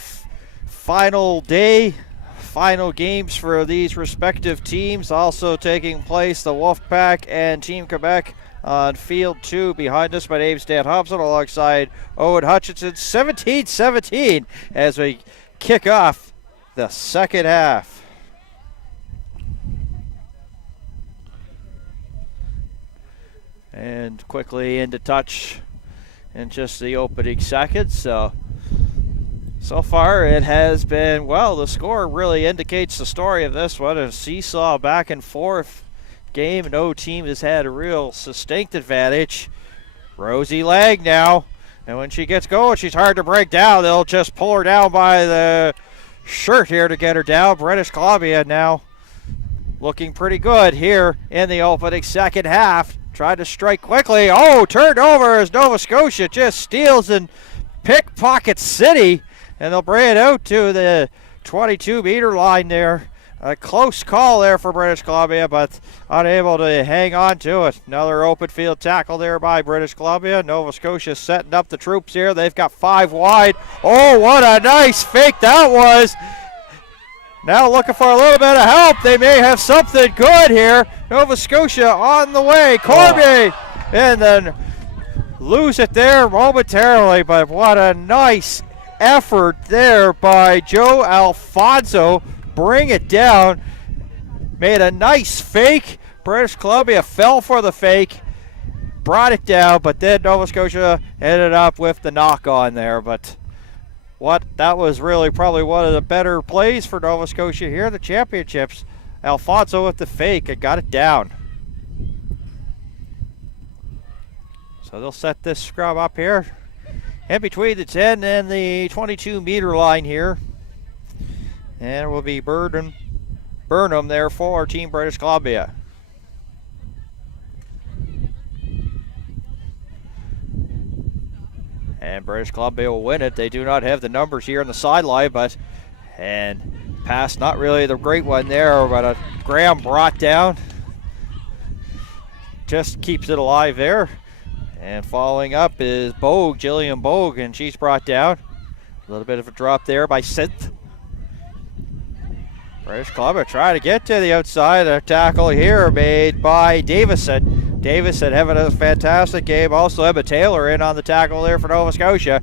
final day, final games for these respective teams also taking place. The Wolfpack and Team Quebec on field 2 behind us. My name's Dan Hobson alongside Owen Hutchinson. 17-17 as we kick off the second half. And quickly into touch in just the opening seconds. So far it has been, well, the score really indicates the story of this one. A seesaw back and forth game. No team has had a real sustained advantage. Rosie Lang now. And when she gets going, she's hard to break down. They'll just pull her down by the shirt here to get her down. British Columbia now looking pretty good here in the opening second half. Tried to strike quickly. Oh, turned over as Nova Scotia just steals and pickpocket City. And they'll bring it out to the 22-meter line there. A close call there for British Columbia, but unable to hang on to it. Another open field tackle there by British Columbia. Nova Scotia setting up the troops here. They've got 5 wide. Oh, what a nice fake that was. Now looking for a little bit of help. They may have something good here. Nova Scotia on the way. Corby! And then lose it there momentarily, but what a nice effort there by Joe Alfonso. Bring it down. Made a nice fake. British Columbia fell for the fake. Brought it down, but then Nova Scotia ended up with the knock on there. But that was really probably one of the better plays for Nova Scotia here in the championships. Alfonso with the fake and got it down. So they'll set this scrum up here in between the 10 and the 22-meter line here. And it will be Burnham there for Team British Columbia. And British Columbia will win it. They do not have the numbers here on the sideline, and pass not really the great one there, but a Graham brought down. Just keeps it alive there. And following up is Bogue, Jillian Bogue, and she's brought down. A little bit of a drop there by Synth. British Columbia trying to get to the outside. A tackle here made by Davison. Davison having a fantastic game. Also Emma Taylor in on the tackle there for Nova Scotia.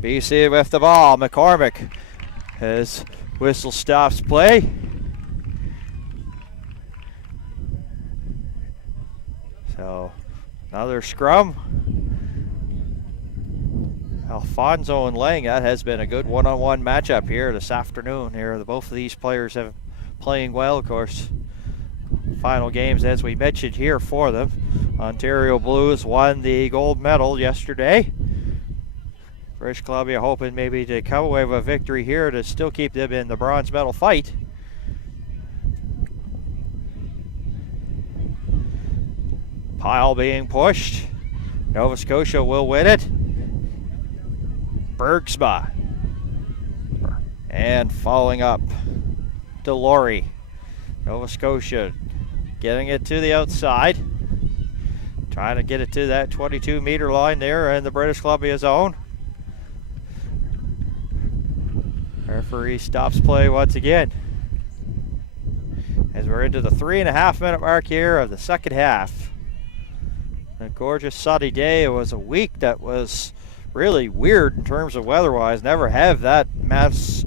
BC with the ball. McCormick as whistle stops play. So another scrum. Alfonso and Lang, that has been a good one-on-one matchup here this afternoon. Here, both of these players have playing well, of course. Final games, as we mentioned here for them. Ontario Blues won the gold medal yesterday. British Columbia hoping maybe to come away with a victory here to still keep them in the bronze medal fight. Pile being pushed. Nova Scotia will win it. Bergsma. And following up, Delory. Nova Scotia getting it to the outside. Trying to get it to that 22-meter line there in the British Columbia zone. Referee stops play once again. As we're into the 3.5-minute mark here of the second half. A gorgeous sunny day. It was a week that was really weird in terms of weather-wise. Never have that mass.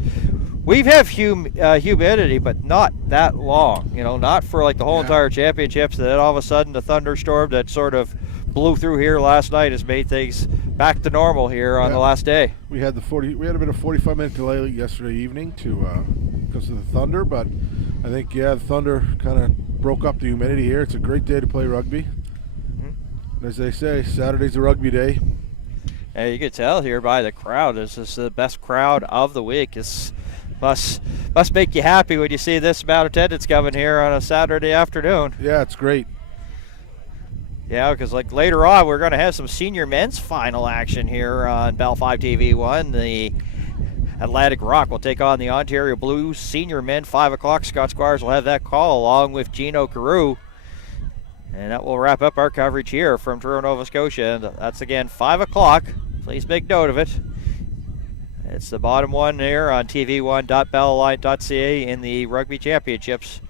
We've had humidity, but not that long. You know, not for like the whole entire championships. And then all of a sudden, the thunderstorm that sort of blew through here last night has made things back to normal here on the last day. We had a bit of 45-minute delay yesterday evening because of the thunder, but I think the thunder kind of broke up the humidity here. It's a great day to play rugby. Mm-hmm. As they say, Saturday's a rugby day. And you can tell here by the crowd, this is the best crowd of the week. It's must make you happy when you see this amount of attendance coming here on a Saturday afternoon. Yeah, it's great. Yeah, because like later on, we're going to have some senior men's final action here on Bell 5 TV1. The Atlantic Rock will take on the Ontario Blues senior men, 5 o'clock. Scott Squires will have that call along with Gino Carew. And that will wrap up our coverage here from Truro, Nova Scotia. And that's again 5 o'clock. Please make note of it. It's the bottom one here on tv1.bellalign.ca in the Rugby Championships.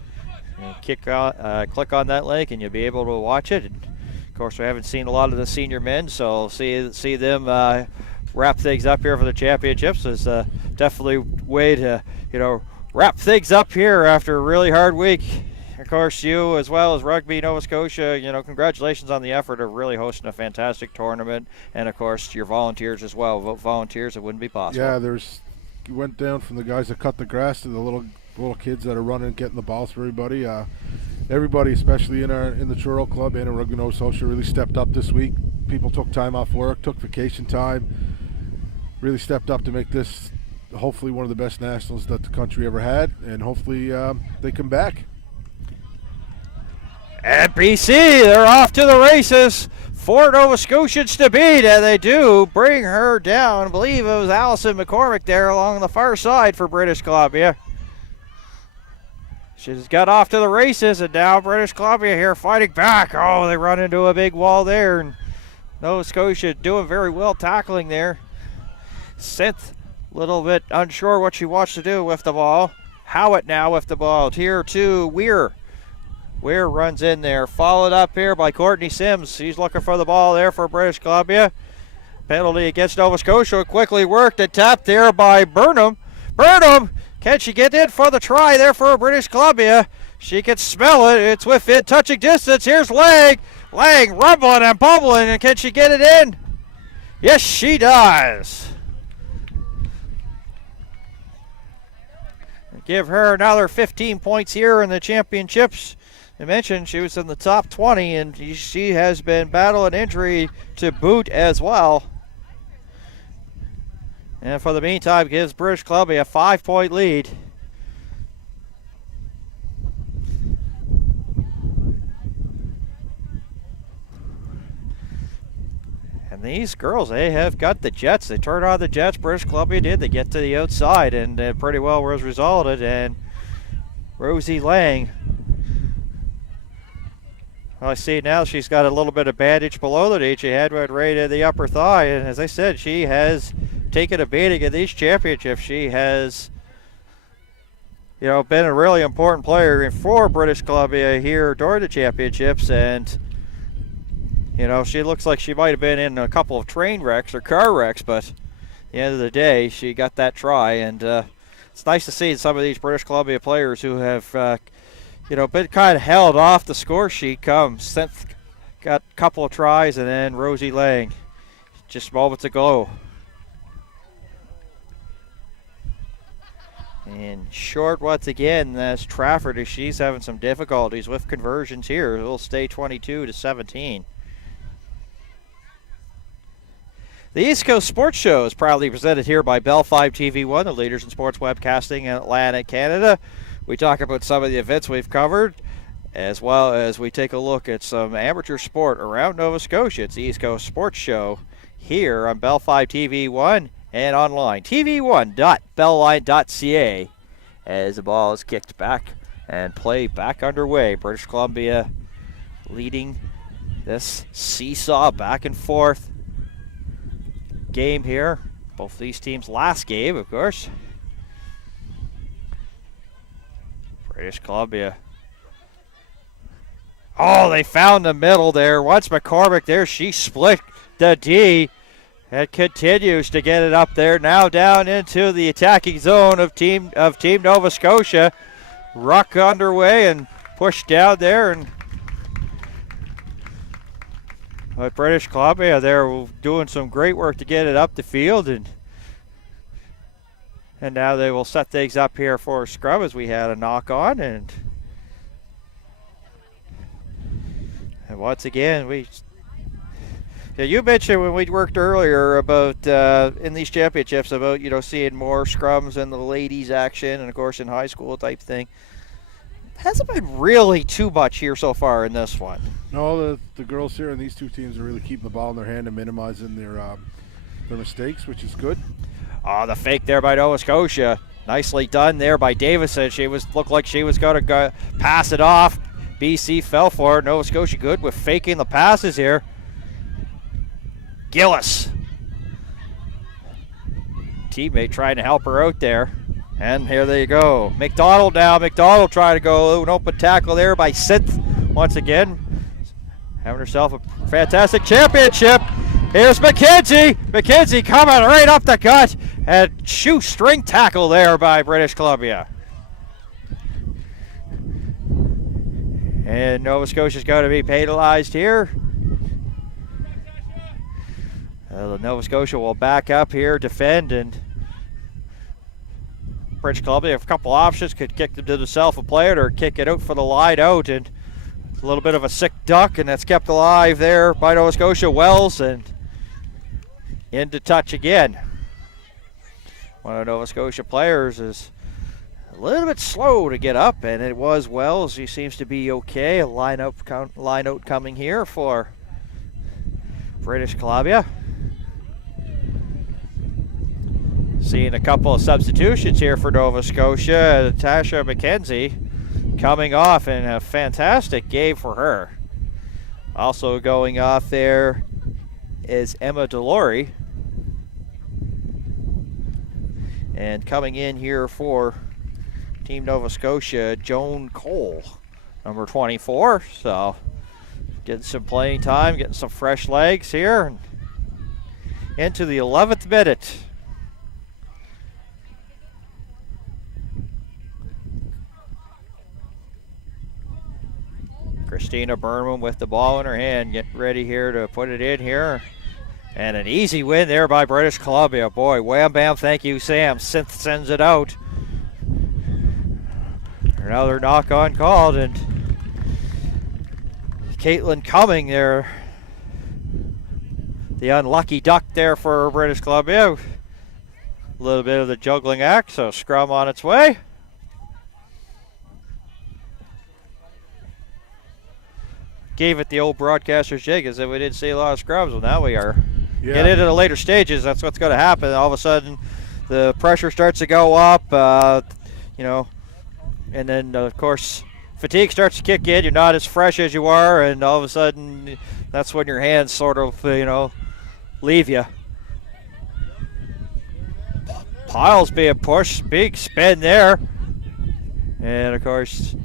And click on that link and you'll be able to watch it. And of course, we haven't seen a lot of the senior men, so see them wrap things up here for the championships is definitely a way to wrap things up here after a really hard week. Of course, you as well as Rugby Nova Scotia, congratulations on the effort of really hosting a fantastic tournament, and of course your volunteers as well. Without volunteers, it wouldn't be possible. Yeah, you went down from the guys that cut the grass to the little kids that are running, getting the balls for everybody. Everybody, especially in the Truro Club and in Rugby Nova Scotia, really stepped up this week. People took time off work, took vacation time, really stepped up to make this hopefully one of the best nationals that the country ever had, and hopefully they come back. And BC, they're off to the races. 4 Nova Scotians to beat, and they do bring her down. I believe it was Allison McCormick there along the far side for British Columbia. She's got off to the races, and now British Columbia here fighting back. Oh, they run into a big wall there, and Nova Scotia doing very well tackling there. Synth, a little bit unsure what she wants to do with the ball. Howitt now with the ball. Here to Weir. Weir runs in there, followed up here by Courtney Sims. He's looking for the ball there for British Columbia. Penalty against Nova Scotia. Quickly worked and tapped there by Burnham. Burnham, can she get in for the try there for British Columbia? She can smell it. It's within touching distance. Here's Lang. Lang rumbling and bubbling, and can she get it in? Yes, she does. Give her another 15 points here in the championships. I mentioned she was in the top 20, and she has been battling injury to boot as well. And for the meantime, gives British Columbia a 5-point lead. And these girls, they have got the jets. They turned on the jets. British Columbia did. They get to the outside, and pretty well was resulted. And Rosie Lang, well, I see now she's got a little bit of bandage below the knee. She had one right in the upper thigh. And as I said, she has taken a beating in these championships. She has, been a really important player for British Columbia here during the championships. And, she looks like she might have been in a couple of train wrecks or car wrecks, but at the end of the day, she got that try. And it's nice to see some of these British Columbia players who have, been kind of held off the score sheet come. Synth got a couple of tries, and then Rosie Lang just moments ago. And short once again, that's Trafford, as she's having some difficulties with conversions here. It'll stay 22-17. The East Coast Sports Show is proudly presented here by Bell 5 TV1, the leaders in sports webcasting in Atlantic Canada. We talk about some of the events we've covered, as well as we take a look at some amateur sport around Nova Scotia. It's the East Coast Sports Show here on Bell 5 TV1 and online. tv1.bellalign.ca as the ball is kicked back and play back underway. British Columbia leading this seesaw back and forth game here. Both these teams' last game, of course. British Columbia. Oh, they found the middle there. Once McCormick there, she split the D and continues to get it up there. Now down into the attacking zone of Team Nova Scotia. Ruck underway and pushed down there, and British Columbia, they're doing some great work to get it up the field, and now they will set things up here for a scrum as we had a knock on, and once again you mentioned when we worked earlier about in these championships about seeing more scrums in the ladies action, and of course in high school type thing. Hasn't been really too much here so far in this one. No, the girls here and these two teams are really keeping the ball in their hand and minimizing their mistakes, which is good. Oh, the fake there by Nova Scotia. Nicely done there by Davison. She looked like she was going to pass it off. BC fell for it. Nova Scotia good with faking the passes here. Gillis. Teammate trying to help her out there. And here they go. McDonald now. McDonald trying to go an open tackle there by Synth once again. Having herself a fantastic championship. Here's McKenzie. McKenzie coming right up the gut. And shoestring tackle there by British Columbia. And Nova Scotia's going to be penalized here. Nova Scotia will back up here, defend, and British Columbia have a couple options. Could kick them to the self a play or kick it out for the line out, and a little bit of a sick duck, and that's kept alive there by Nova Scotia. Wells, and into touch again. One of Nova Scotia players is a little bit slow to get up, and it was Wells. He seems to be okay. A line out coming here for British Columbia. Seeing a couple of substitutions here for Nova Scotia. Tasha McKenzie coming off, and a fantastic game for her. Also going off there is Emma Delory. And coming in here for Team Nova Scotia, Joan Cole, number 24. So getting some playing time, getting some fresh legs here. Into the 11th minute. Christina Burnham with the ball in her hand, getting ready here to put it in here. And an easy win there by British Columbia. Boy, wham bam, thank you, Sam. Synth sends it out. Another knock on called, and Caitlin Cumming there. The unlucky duck there for British Columbia. A little bit of the juggling act, so scrum on its way. Gave it the old broadcaster's jig as if we didn't see a lot of scrubs. Well, now we are. Yeah. Get into the later stages. That's what's going to happen. All of a sudden, the pressure starts to go up, and then, of course, fatigue starts to kick in. You're not as fresh as you are, and all of a sudden, that's when your hands sort of, leave you. Piles being pushed. Big spin there. And, of course,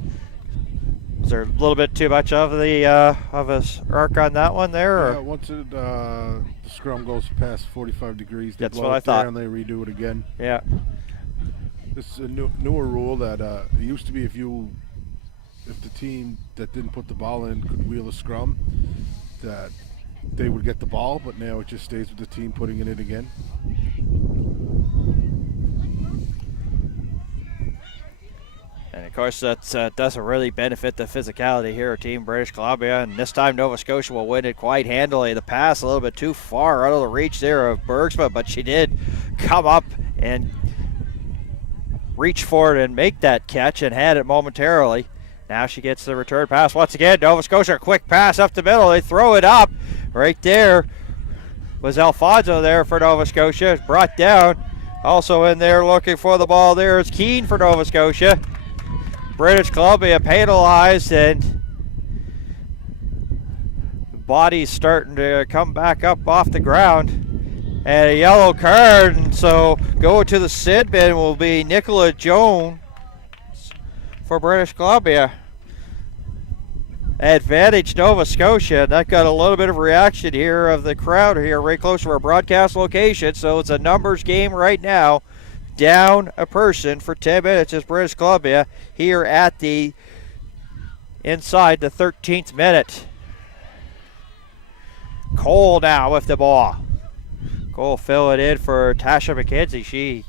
was there a little bit too much of the of a arc on that one there? Yeah, once the scrum goes past 45 degrees, they that's blow what I it thought. there and they redo it again. Yeah. This is a newer rule that it used to be if the team that didn't put the ball in could wheel a scrum, that they would get the ball, but now it just stays with the team putting it in again. And of course, that doesn't really benefit the physicality here of Team British Columbia. And this time, Nova Scotia will win it quite handily. The pass a little bit too far out of the reach there of Bergsma, but she did come up and reach for it and make that catch and had it momentarily. Now she gets the return pass once again. Nova Scotia, quick pass up the middle. They throw it up. Right there was Alfonso there for Nova Scotia. It's brought down. Also in there looking for the ball there is Keane for Nova Scotia. British Columbia penalized, and the body's starting to come back up off the ground. And a yellow card, and so going to the sit bin will be Nicola Jones for British Columbia. Advantage Nova Scotia. That got a little bit of reaction here of the crowd here right close to our broadcast location, so it's a numbers game right now. Down a person for 10 minutes is British Columbia here at the inside the 13th minute. Cole now with the ball. Cole fill it in for Tasha McKenzie. She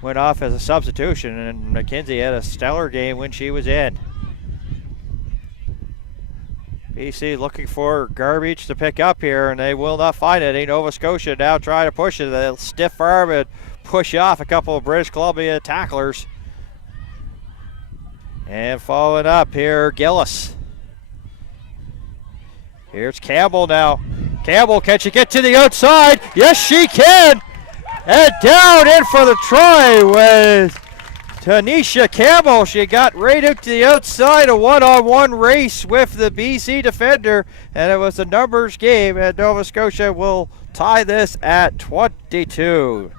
went off as a substitution, and McKenzie had a stellar game when she was in. BC looking for garbage to pick up here, and they will not find it. Nova Scotia now trying to push it. They'll stiff arm and push off a couple of British Columbia tacklers. And following up here, Gillis. Here's Campbell now. Campbell, can she get to the outside? Yes, she can. And down in for the try with Tanisha Campbell, she got right out to the outside, a one-on-one race with the BC defender, and it was a numbers game, and Nova Scotia will tie this at 22.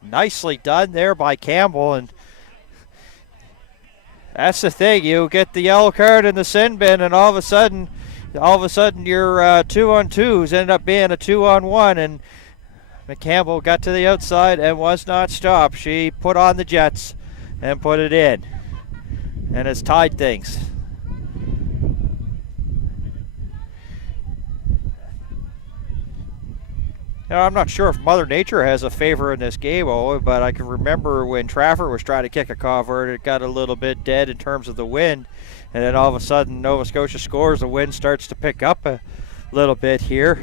Nicely done there by Campbell, and that's the thing. You get the yellow card in the sin bin, and all of a sudden, your 2-on-2s ended up being a 2-on-1, and McCampbell got to the outside and was not stopped. She put on the Jets and put it in, and it's tied things. Now, I'm not sure if Mother Nature has a favor in this game, but I can remember when Trafford was trying to kick a convert, it got a little bit dead in terms of the wind, and then all of a sudden Nova Scotia scores, the wind starts to pick up a little bit here.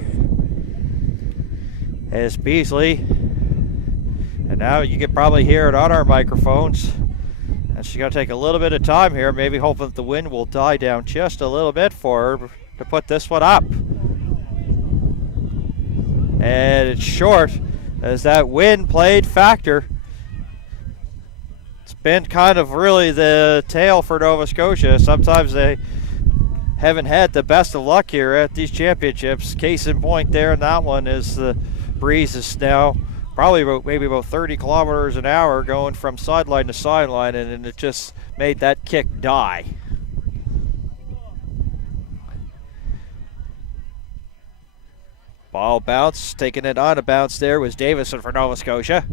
As Beasley, and now you can probably hear it on our microphones, and she's going to take a little bit of time here, maybe hoping that the wind will die down just a little bit for her to put this one up. And it's short as that wind played factor. It's been kind of really the tale for Nova Scotia. Sometimes they haven't had the best of luck here at these championships. Case in point there in that one is the breeze is now probably about 30 kilometers an hour going from sideline to sideline, and it just made that kick die. Ball bounce, taking it on a bounce there was Davison for Nova Scotia.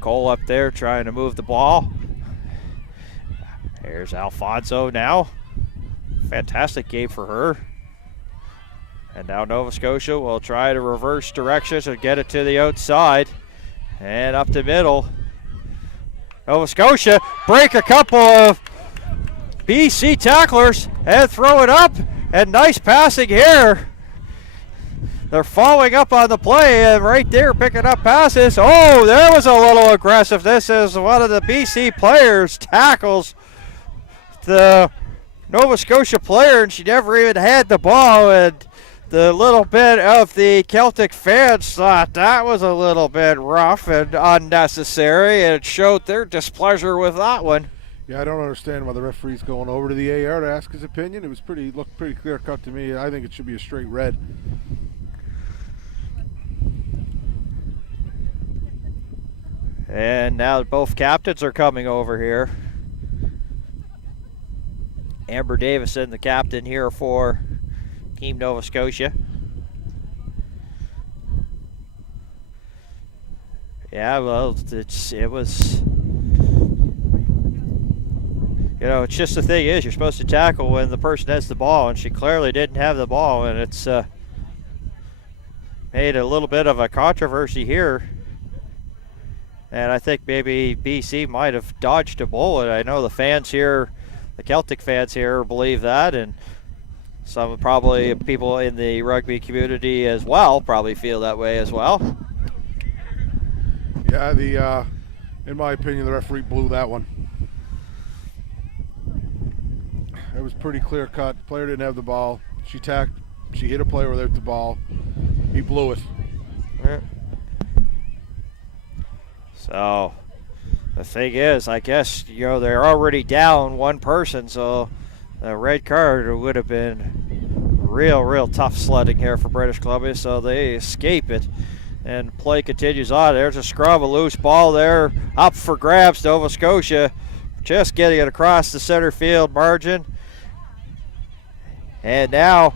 Cole up there trying to move the ball. Here's Alfonso now. Fantastic game for her. And now Nova Scotia will try to reverse directions and get it to the outside. And up the middle. Nova Scotia break a couple of BC tacklers and throw it up. And nice passing here. They're following up on the play, and right there picking up passes. Oh, there was a little aggressiveness as one of the BC players tackles the Nova Scotia player, and she never even had the ball. And the little bit of the Celtic fans thought that was a little bit rough and unnecessary, and it showed their displeasure with that one. Yeah, I don't understand why the referee's going over to the AR to ask his opinion. It was looked pretty clear cut to me. I think it should be a straight red. And now both captains are coming over here. Amber Davison, the captain here for Team Nova Scotia. Yeah, well, it was, it's just the thing is you're supposed to tackle when the person has the ball, and she clearly didn't have the ball, and it's made a little bit of a controversy here. And I think maybe BC might have dodged a bullet. I know the fans here, the Celtic fans here, believe that, and some probably people in the rugby community as well probably feel that way as well. Yeah, in my opinion, the referee blew that one. It was pretty clear cut. Player didn't have the ball. She hit a player without the ball. He blew it. Yeah. So the thing is, I guess, they're already down one person, so the red card would have been real tough sledding here for British Columbia, so they escape it. And play continues on. There's a scrum, a loose ball there, up for grabs. Nova Scotia just getting it across the center field margin. And now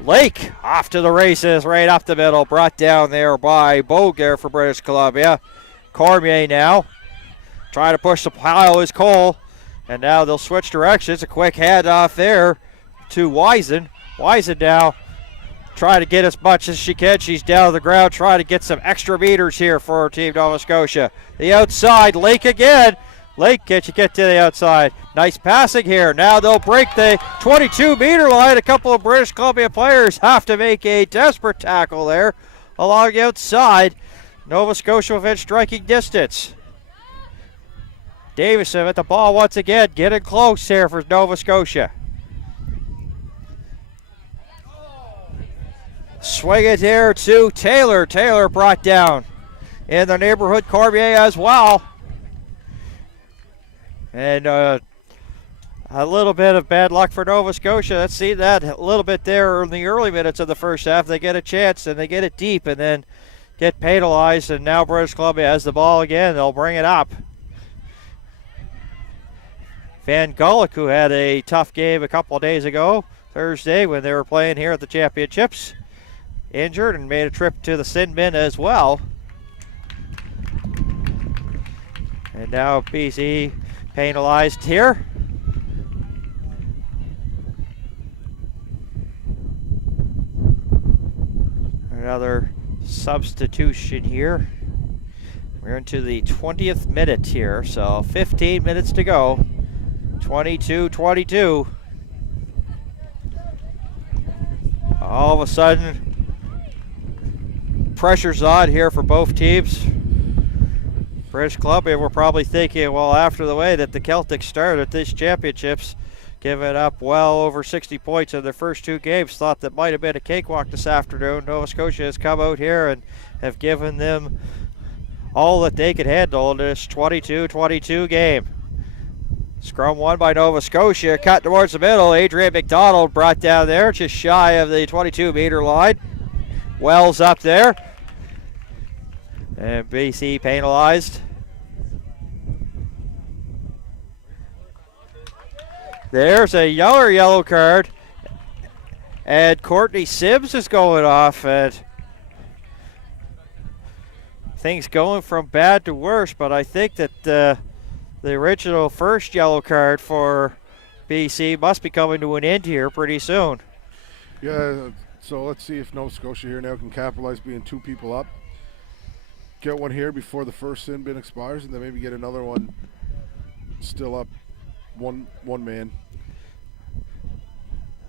Lake off to the races, right up the middle, brought down there by Boger for British Columbia. Cormier now trying to push the pile is Cole, and now they'll switch directions. A quick handoff there to Wisen. Wisen now trying to get as much as she can. She's down on the ground trying to get some extra meters here for Team Nova Scotia. The outside, Lake again. Lake, can you get to the outside? Nice passing here. Now they'll break the 22-meter line. A couple of British Columbia players have to make a desperate tackle there along the outside. Nova Scotia within striking distance. Davison at the ball once again, getting close here for Nova Scotia. Swing it there to Taylor. Taylor brought down in the neighborhood Cormier as well. And a little bit of bad luck for Nova Scotia. Let's see that a little bit there in the early minutes of the first half. They get a chance and they get it deep and then get penalized. And now British Columbia has the ball again. They'll bring it up. Van Gulik, who had a tough game a couple of days ago, Thursday, when they were playing here at the championships, injured and made a trip to the sin bin as well. And now BC penalized here. Another substitution here. We're into the 20th minute here, so 15 minutes to go. 22-22. All of a sudden, pressure's on here for both teams. British Columbia were probably thinking, well, after the way that the Celtics started at these championships, giving up well over 60 points in their first two games, thought that might have been a cakewalk this afternoon. Nova Scotia has come out here and have given them all that they could handle in this 22-22 game. Scrum won by Nova Scotia, cut towards the middle. Adrian McDonald brought down there, just shy of the 22-meter line. Wells up there. And BC penalized. There's a yellow card. And Courtney Sims is going off. And things going from bad to worse, but I think that the original first yellow card for BC must be coming to an end here pretty soon. Yeah, so let's see if Nova Scotia here now can capitalize being two people up. Get one here before the first sin bin expires, and then maybe get another one still up one man.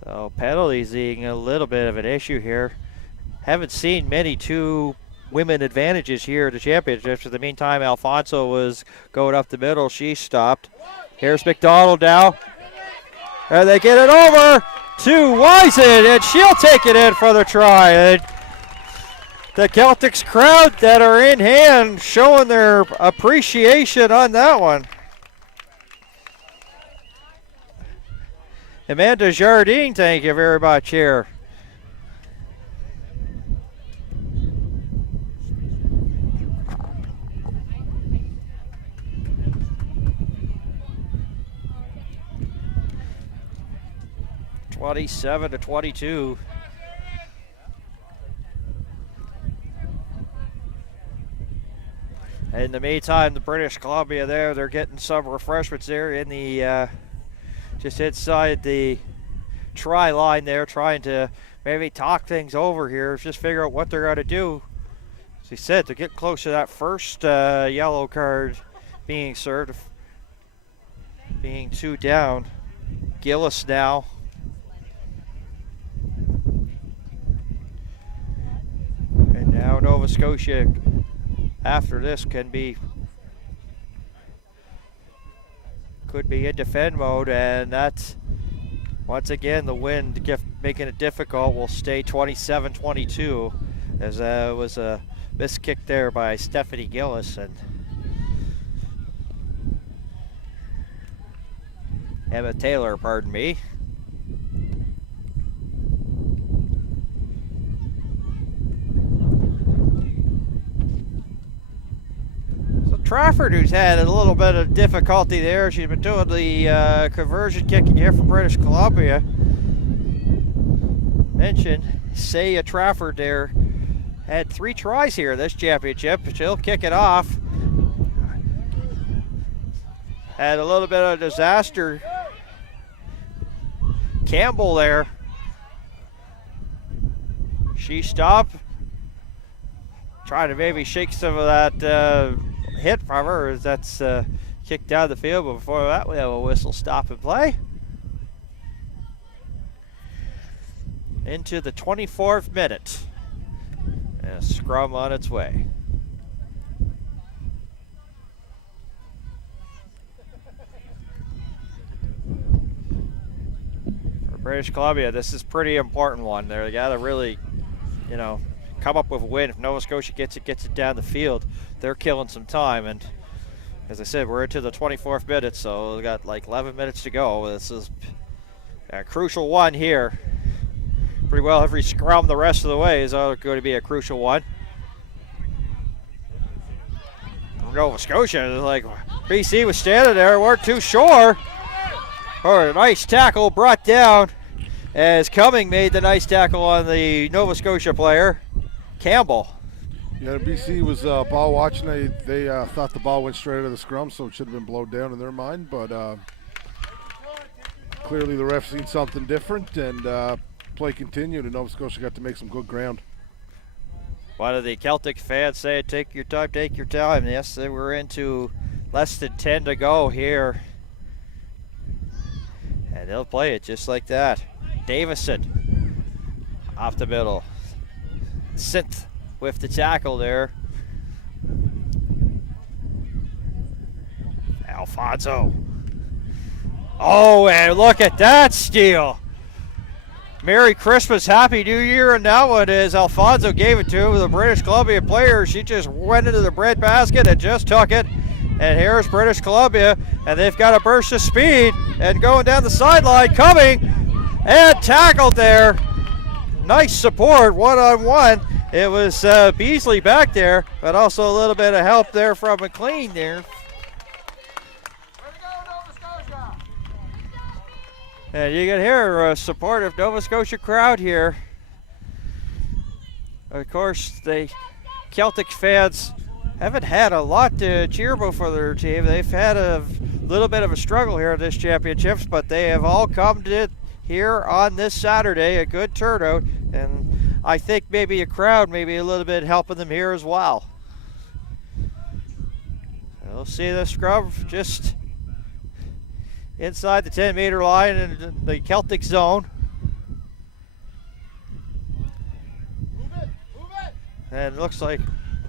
So penalties being a little bit of an issue here. Haven't seen many two women advantages here at the championships. In the meantime, Alfonso was going up the middle. She stopped. Here's McDonald now. And they get it over to Wisen, and she'll take it in for the try. And the Celtics crowd that are in hand showing their appreciation on that one. Amanda Jardine, thank you very much here. (27-22). In the meantime, the British Columbia they're getting some refreshments there in the just inside the try line there, trying to maybe talk things over here, just figure out what they're going to do. As he said, to get close to that first yellow card being served, being two down. Gillis now. And now Nova Scotia, after this, could be in defend mode, and that's once again the wind making it difficult. Will stay 27-22 as it was a missed kick there by Stephanie Gillis and Emma Taylor, pardon me. Trafford, who's had a little bit of difficulty there. She's been doing the conversion kicking here for British Columbia. Mentioned Saya Trafford there. Had 3 tries here this championship. She'll kick it off. Had a little bit of disaster. Campbell there. She stopped. Trying to maybe shake some of that hit from her as that's kicked down the field, but before that we have a whistle stop and play. Into the 24th minute. And a scrum on its way. For British Columbia, this is a pretty important one. They got to really you know, come up with a win. If Nova Scotia gets it down the field, they're killing some time. And as I said, we're into the 24th minute, so we've got like 11 minutes to go. This is a crucial one here. Pretty well every scrum the rest of the way is going to be a crucial one. Nova Scotia, like BC was standing there, weren't too sure. Or a nice tackle brought down as Cumming made the nice tackle on the Nova Scotia player, Campbell. Yeah, BC was ball watching. They thought the ball went straight out of the scrum, so it should have been blowed down in their mind. But clearly the ref seen something different, and play continued, and Nova Scotia got to make some good ground. One of the Celtic fans say, take your time, take your time. Yes, we're into less than 10 to go here. And they'll play it just like that. Davison off the middle. Synth with the tackle there. Alfonso. Oh, and look at that steal. Merry Christmas, Happy New Year, and that one is Alfonso gave it to the British Columbia player. She just went into the bread basket and just took it. And here's British Columbia, and they've got a burst of speed and going down the sideline, coming and tackled there. Nice support, one-on-one. It was Beasley back there, but also a little bit of help there from McLean there. And you can hear a supportive Nova Scotia crowd here. Of course, the Celtic fans haven't had a lot to cheer for their team. They've had a little bit of a struggle here at this championships, but they have all come to it here on this Saturday, a good turnout, and I think maybe a crowd maybe a little bit helping them here as well. We'll see the scrum just inside the 10-meter line in the Celtic zone. And it looks like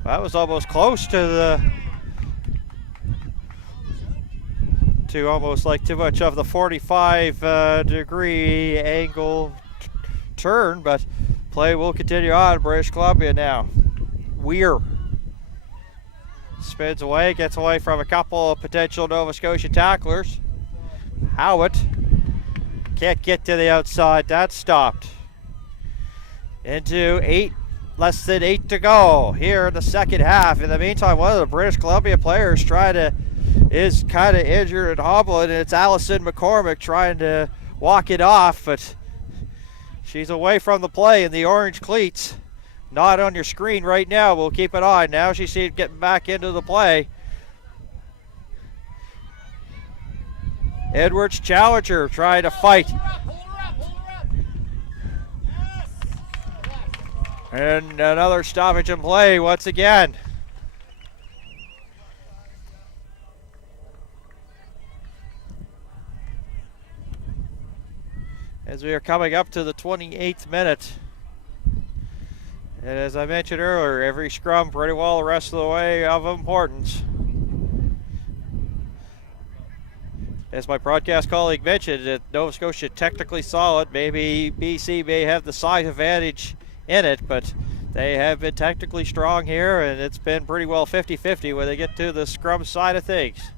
that was almost close to almost like too much of the 45 degree angle turn, but play will continue on. British Columbia now. Weir spins away, gets away from a couple of potential Nova Scotia tacklers. Howitt can't get to the outside. That's stopped. Into less than 8 to go here in the second half. In the meantime, one of the British Columbia players is kind of injured and hobbling, and it's Allison McCormick trying to walk it off, but she's away from the play in the orange cleats. Not on your screen right now. We'll keep it on. Now she's getting back into the play. Edwards Challenger trying to fight. And another stoppage in play once again. As we are coming up to the 28th minute. And as I mentioned earlier, every scrum pretty well the rest of the way of importance. As my broadcast colleague mentioned, that Nova Scotia technically solid. Maybe BC may have the size advantage in it, but they have been technically strong here, and it's been pretty well 50-50 when they get to the scrum side of things.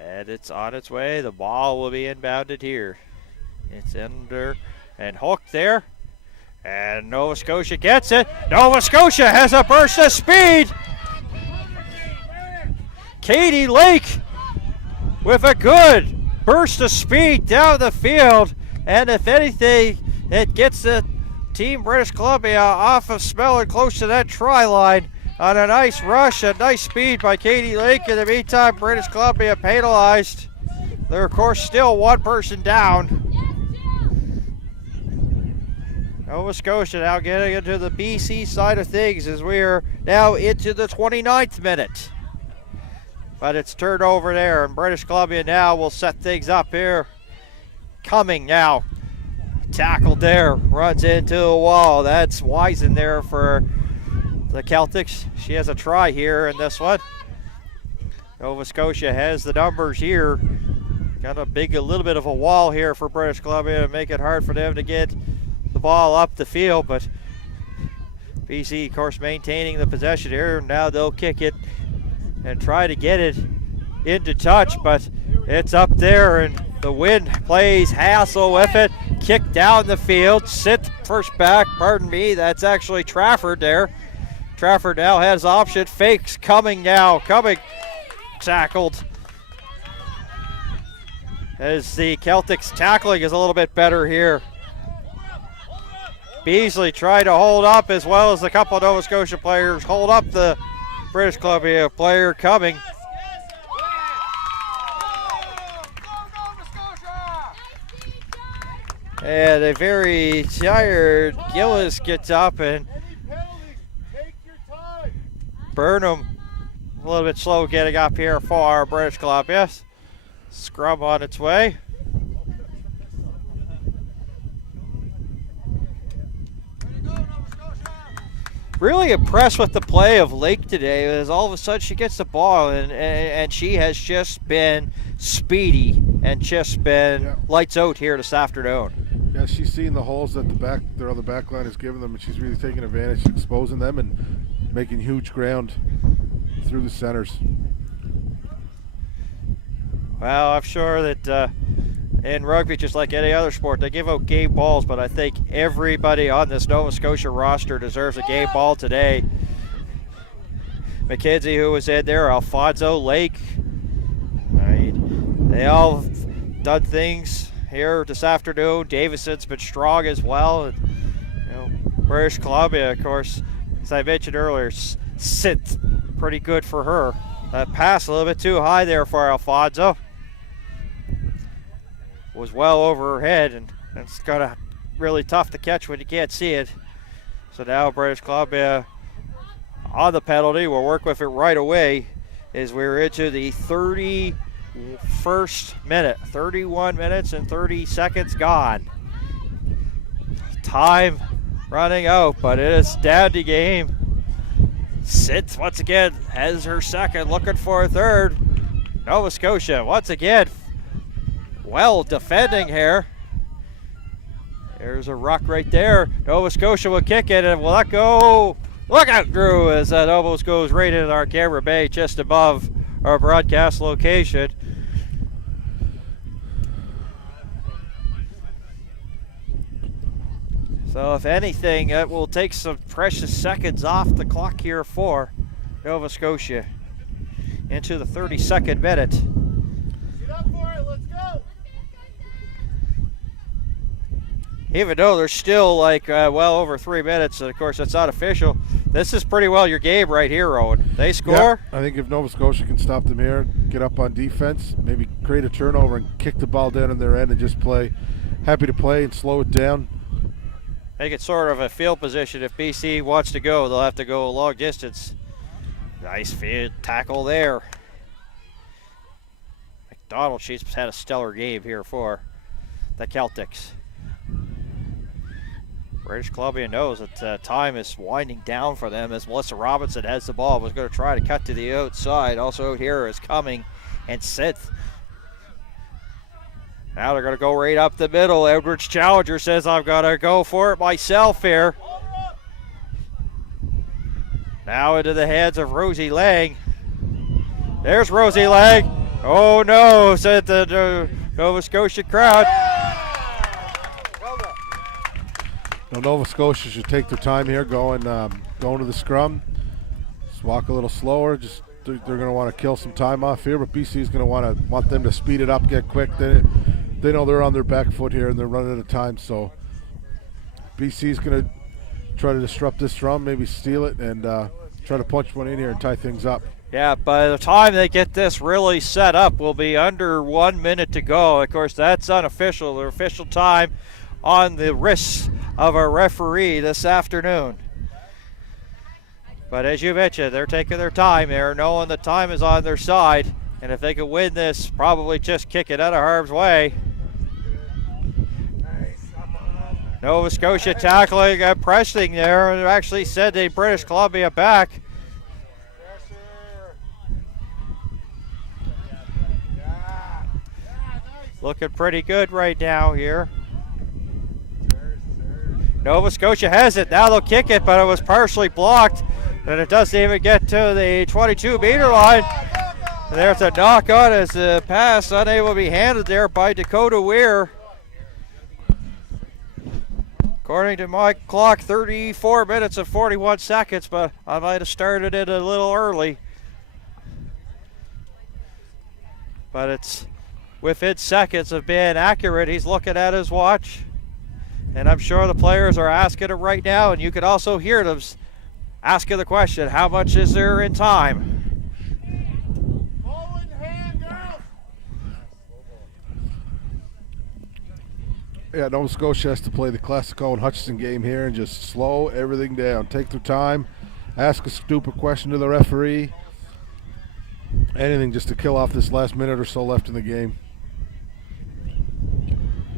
And it's on its way. The ball will be inbounded here. It's under and hooked there. And Nova Scotia gets it. Nova Scotia has a burst of speed. Katie Lake with a good burst of speed down the field. And if anything, it gets the team British Columbia off of smelling close to that try line on a nice rush, a nice speed by Katie Lake. In the meantime, British Columbia penalized. They're, of course, still one person down. Nova Scotia now getting into the BC side of things as we are now into the 29th minute. But it's turned over there, and British Columbia now will set things up here. Cumming now. Tackled there, runs into a wall. That's Wisen there for the Celtics. She has a try here in this one. Nova Scotia has the numbers here. Got a little bit of a wall here for British Columbia to make it hard for them to get the ball up the field, but BC, of course, maintaining the possession here. Now they'll kick it and try to get it into touch, but it's up there, and the wind plays hassle with it. Kick down the field, sit first back, pardon me, that's actually Trafford there. Trafford now has option, fakes coming, tackled. As the Celtics tackling is a little bit better here. Beasley tried to hold up, as well as a couple of Nova Scotia players hold up the British Columbia player coming. And a very tired Gillis gets up, and Burnham a little bit slow getting up here for British Columbia. Scrum on its way. Really impressed with the play of Lake today, as all of a sudden she gets the ball and she has just been speedy and just been lights out here this afternoon. Yeah, she's seen the holes that their other back line has given them, and she's really taking advantage, exposing them and making huge ground through the centers. Well, I'm sure that in rugby, just like any other sport, they give out game balls, but I think everybody on this Nova Scotia roster deserves a game ball today. McKenzie, who was in there, Alfonso, Lake. They all done things here this afternoon. Davison's been strong as well. And, British Columbia, of course, as I mentioned earlier, sit pretty good for her. That pass a little bit too high there for Alfonso. Was well over her head, and it's kind of really tough to catch when you can't see it. So now British Columbia on the penalty. We'll work with it right away as we're into the 31st minute. 31 minutes and 30 seconds gone. Time running out, but it is down to game. Sits once again, has her second, looking for a third. Nova Scotia once again well defending here. There's a ruck right there. Nova Scotia will kick it and will let go. Look out, Drew, as that almost goes right into our camera bay just above our broadcast location. So if anything, it will take some precious seconds off the clock here for Nova Scotia into the 32nd minute. Get up for it, let's go! Even though there's still well over 3 minutes, and of course that's not official, this is pretty well your game right here, Owen. They score. Yeah, I think if Nova Scotia can stop them here, get up on defense, maybe create a turnover and kick the ball down in their end and just play, happy to play and slow it down. Make it sort of a field position. If BC wants to go, they'll have to go a long distance. Nice field tackle there. McDonald, she's had a stellar game here for the Celtics. British Columbia knows that time is winding down for them as Melissa Robinson has the ball. Was going to try to cut to the outside. Also out here is Cumming and Sith. Now they're going to go right up the middle. Edwards Challenger says, I'm going to go for it myself here. Now into the hands of Rosie Lang. There's Rosie Lang. Oh no, said the Nova Scotia crowd. Now Nova Scotia should take their time here going to the scrum. Just walk a little slower. Just they're going to want to kill some time off here, but BC is going to want them to speed it up, get quick. They know they're on their back foot here and they're running out of time. So BC is going to try to disrupt this scrum, maybe steal it, and try to punch one in here and tie things up. Yeah, by the time they get this really set up, will be under 1 minute to go. Of course, that's unofficial. The official time on the wrists of a referee this afternoon. But as you mentioned, they're taking their time there, knowing the time is on their side. And if they can win this, probably just kick it out of harm's way. Nova Scotia tackling and pressing there, and actually sending British Columbia back. looking pretty good right now here. Nova Scotia has it. Now they'll kick it, but it was partially blocked. And it doesn't even get to the 22-meter line. There's a knock on as the pass unable to be handled there by Dakota Weir. According to my clock, 34 minutes and 41 seconds, but I might have started it a little early. But it's within seconds of being accurate. He's looking at his watch. And I'm sure the players are asking him right now, and you can also hear them asking the question, how much is there in time? Ball in hand, girls. Yeah, Nova Scotia has to play the Classico and Hutchinson game here and just slow everything down. Take their time, ask a stupid question to the referee. Anything just to kill off this last minute or so left in the game.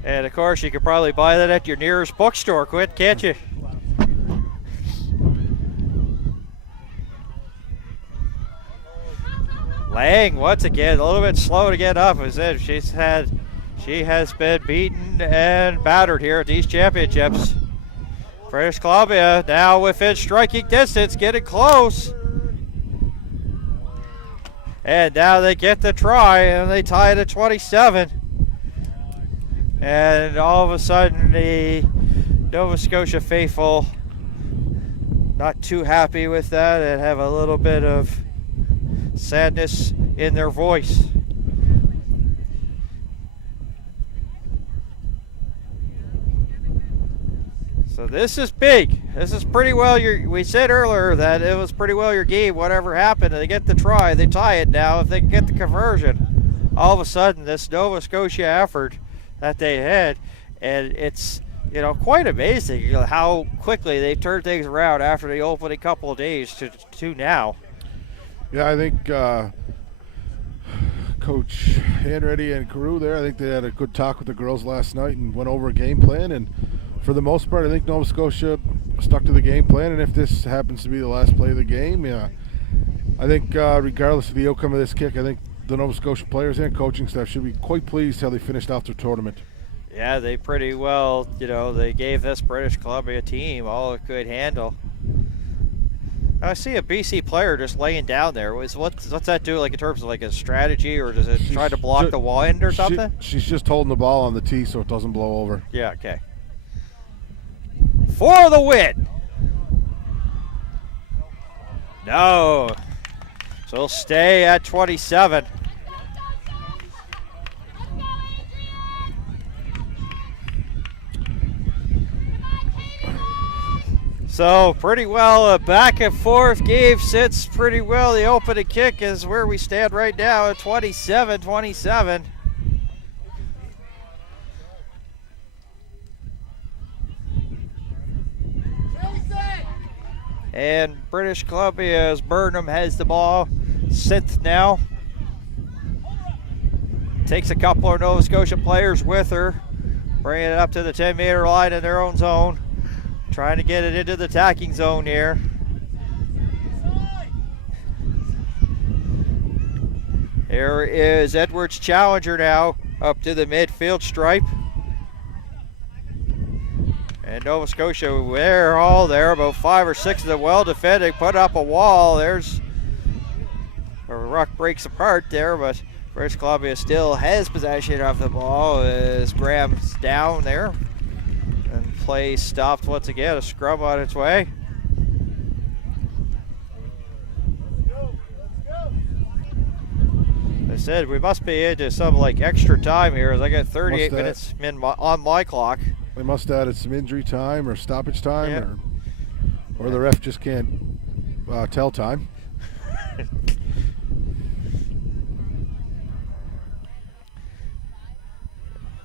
And of course, you could probably buy that at your nearest bookstore, can't you? Lang, once again, a little bit slow to get up. As if she has been beaten and battered here at these championships. British Columbia now within striking distance, getting close. And now they get the try, and they tie it at 27. And all of a sudden, the Nova Scotia faithful not too happy with that and have a little bit of sadness in their voice. So this is big. This is pretty well we said earlier that it was pretty well your game, whatever happened. They get the try, they tie it now. If they can get the conversion, all of a sudden this Nova Scotia effort that they had, and it's quite amazing how quickly they turned things around after the opening couple of days to now. Yeah, I think Coach Hanratty and Carew there, I think they had a good talk with the girls last night and went over a game plan, and for the most part I think Nova Scotia stuck to the game plan, and if this happens to be the last play of the game, I think regardless of the outcome of this kick, I think the Nova Scotia players and coaching staff should be quite pleased how they finished off their tournament. Yeah, they pretty well, they gave this British Columbia team all it could handle. I see a BC player just laying down there. What's that do, like in terms of like a strategy, or does it try to block the wind or something? She's just holding the ball on the tee so it doesn't blow over. Yeah, okay. For the win. No. So it'll stay at 27. So pretty well a back and forth game sits pretty well. The opening kick is where we stand right now at 27-27. And British Columbia's Burnham has the ball. Synth now. Takes a couple of Nova Scotia players with her. Bringing it up to the 10-meter line in their own zone. Trying to get it into the attacking zone here. Here is Edwards Challenger now up to the midfield stripe. And Nova Scotia, they're all there, about 5 or 6 of them well defended, put up a wall. There's where Ruck breaks apart there, but British Columbia still has possession of the ball as Graham's down there. And play stopped once again, a scrum on its way. I said we must be into some like extra time here as I got 38 minutes on my clock. They must have added some injury time or stoppage time, or the ref just can't tell time.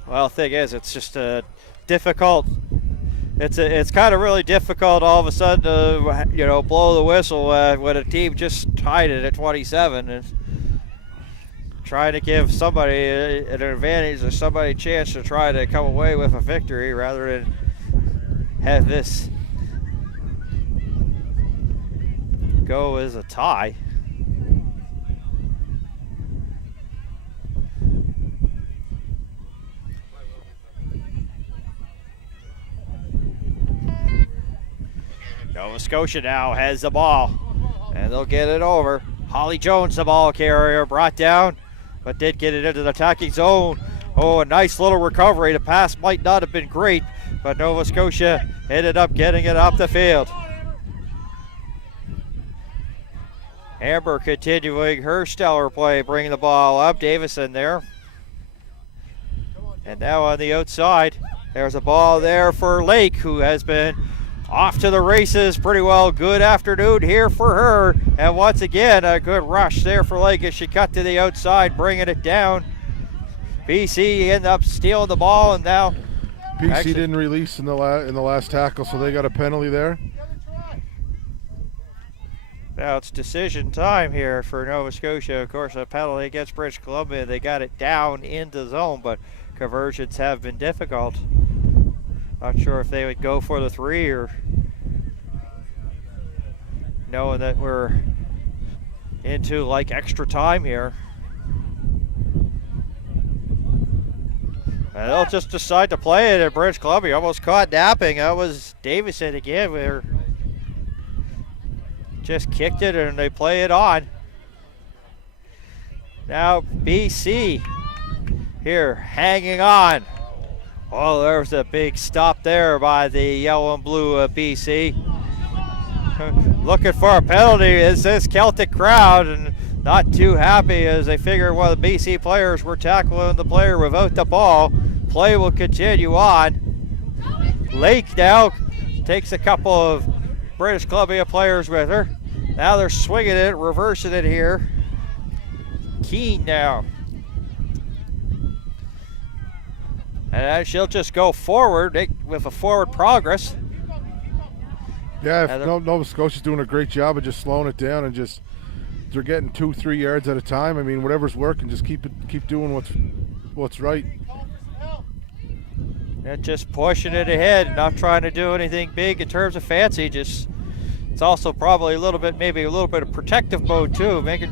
Well, the thing is, it's just difficult. It's kind of really difficult all of a sudden to blow the whistle when a team just tied it at 27 and trying to give somebody an advantage or somebody a chance to try to come away with a victory rather than have this go as a tie. Nova Scotia now has the ball, and they'll get it over. Holly Jones, the ball carrier, brought down, but did get it into the attacking zone. Oh, a nice little recovery. The pass might not have been great, but Nova Scotia ended up getting it up the field. Amber continuing her stellar play, bringing the ball up. Davison there. And now on the outside, there's a ball there for Lake, who has been off to the races pretty well. Good afternoon here for her. And once again, a good rush there for Lake as she cut to the outside, bringing it down. BC ended up stealing the ball, and now BC didn't release in the last tackle, so they got a penalty there. Now it's decision time here for Nova Scotia. Of course, a penalty against British Columbia. They got it down into zone, but conversions have been difficult. Not sure if they would go for the 3 or knowing that we're into like extra time here. And they'll just decide to play it at British Columbia. Almost caught napping. That was Davison again. We're just kicked it and they play it on. Now BC here hanging on. Oh, there's a big stop there by the yellow and blue BC. Looking for a penalty is this Celtic crowd, and not too happy as they figure one of the BC players were tackling the player without the ball. Play will continue on. Lake now takes a couple of British Columbia players with her. Now they're swinging it, reversing it here. Keane now. And she'll just go forward with a forward progress. Yeah, Nova Scotia's doing a great job of just slowing it down and just they're getting 2-3 yards at a time. I mean, whatever's working, just keep doing what's right. And just pushing it ahead, not trying to do anything big in terms of fancy. Just it's also probably maybe a little bit of protective mode too, making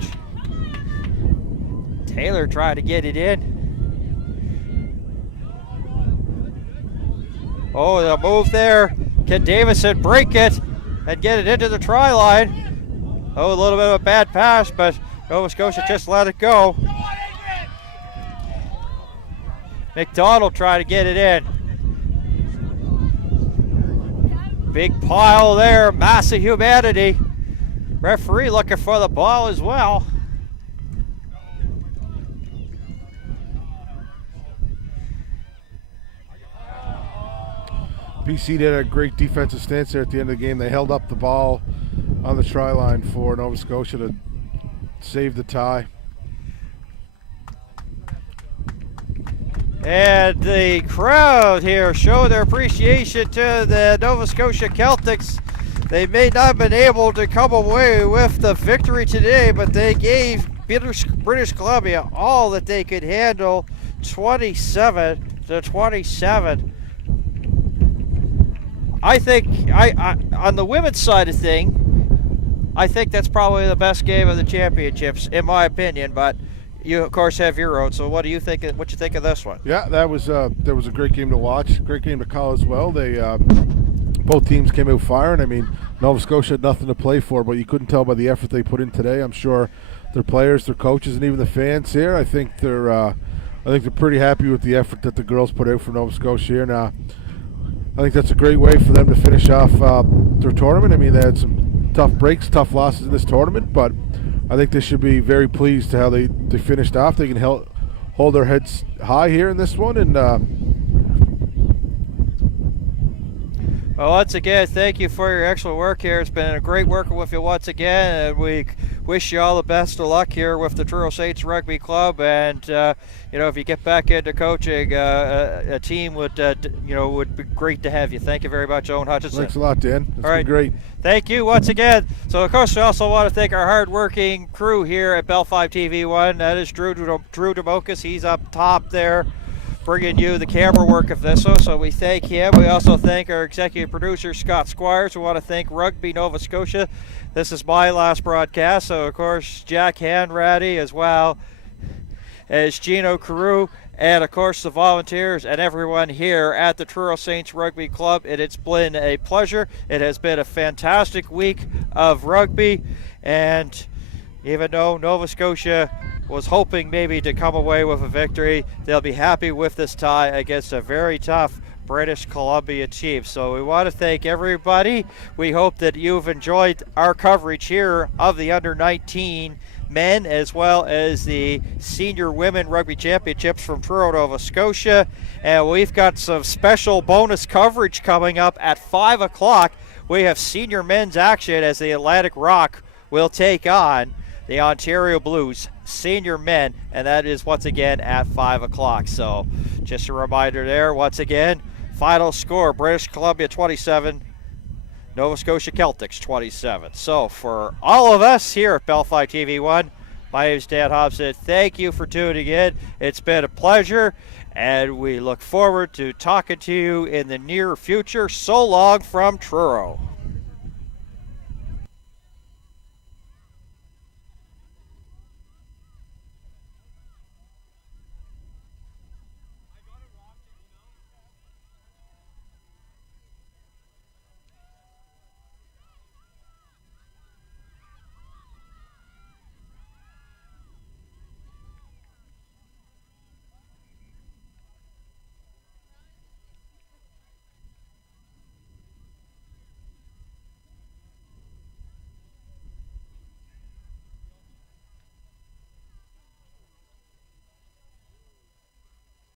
Taylor trying to get it in. Oh, the move there. Can Davison break it and get it into the try line? Oh, a little bit of a bad pass, but Nova Scotia just let it go. McDonald trying to get it in. Big pile there, massive humanity. Referee looking for the ball as well. BC did a great defensive stance there at the end of the game. They held up the ball on the try line for Nova Scotia to save the tie. And the crowd here show their appreciation to the Nova Scotia Celtics. They may not have been able to come away with the victory today, but they gave British Columbia all that they could handle, 27-27. I think on the women's side of thing, I think that's probably the best game of the championships, in my opinion. But you, of course, have your own. So, what do you think? What you think of this one? Yeah, that was a great game to watch, great game to call as well. They both teams came out firing. I mean, Nova Scotia had nothing to play for, but you couldn't tell by the effort they put in today. I'm sure their players, their coaches, and even the fans here. I think they're pretty happy with the effort that the girls put out for Nova Scotia here. Now, I think that's a great way for them to finish off their tournament. I mean, they had some tough breaks, tough losses in this tournament, but I think they should be very pleased to how they finished off. They can hold their heads high here in this one. And well, once again, thank you for your excellent work here. It's been a great working with you once again, and we wish you all the best of luck here with the Truro Saints Rugby Club. And if you get back into coaching, a team would be great to have you. Thank you very much, Owen Hutchinson. Thanks a lot, Dan. It's all right, been great. Thank you once again. So, of course, we also want to thank our hard-working crew here at Bell 5 TV1. That is Drew Demokas. He's up top there, bringing you the camera work of this. So we thank him. We also thank our executive producer, Scott Squires. We want to thank Rugby Nova Scotia. This is my last broadcast, so of course Jack Hanratty as well. as Gino Carew and, of course, the volunteers and everyone here at the Truro Saints Rugby Club. It's been a pleasure. It has been a fantastic week of rugby, and even though Nova Scotia was hoping maybe to come away with a victory, they'll be happy with this tie against a very tough British Columbia team. So we want to thank everybody. We hope that you've enjoyed our coverage here of the under-19 men as well as the senior women rugby championships from Truro, Nova Scotia. And we've got some special bonus coverage coming up at 5 o'clock. We have senior men's action as the Atlantic Rock will take on the Ontario Blues senior men, and that is once again at 5 o'clock. So just a reminder there, once again, final score, British Columbia 27, Nova Scotia Celtics 27. So for all of us here at Bellfly TV1, my name is Dan Hobson. Thank you for tuning in. It's been a pleasure, and we look forward to talking to you in the near future. So long from Truro.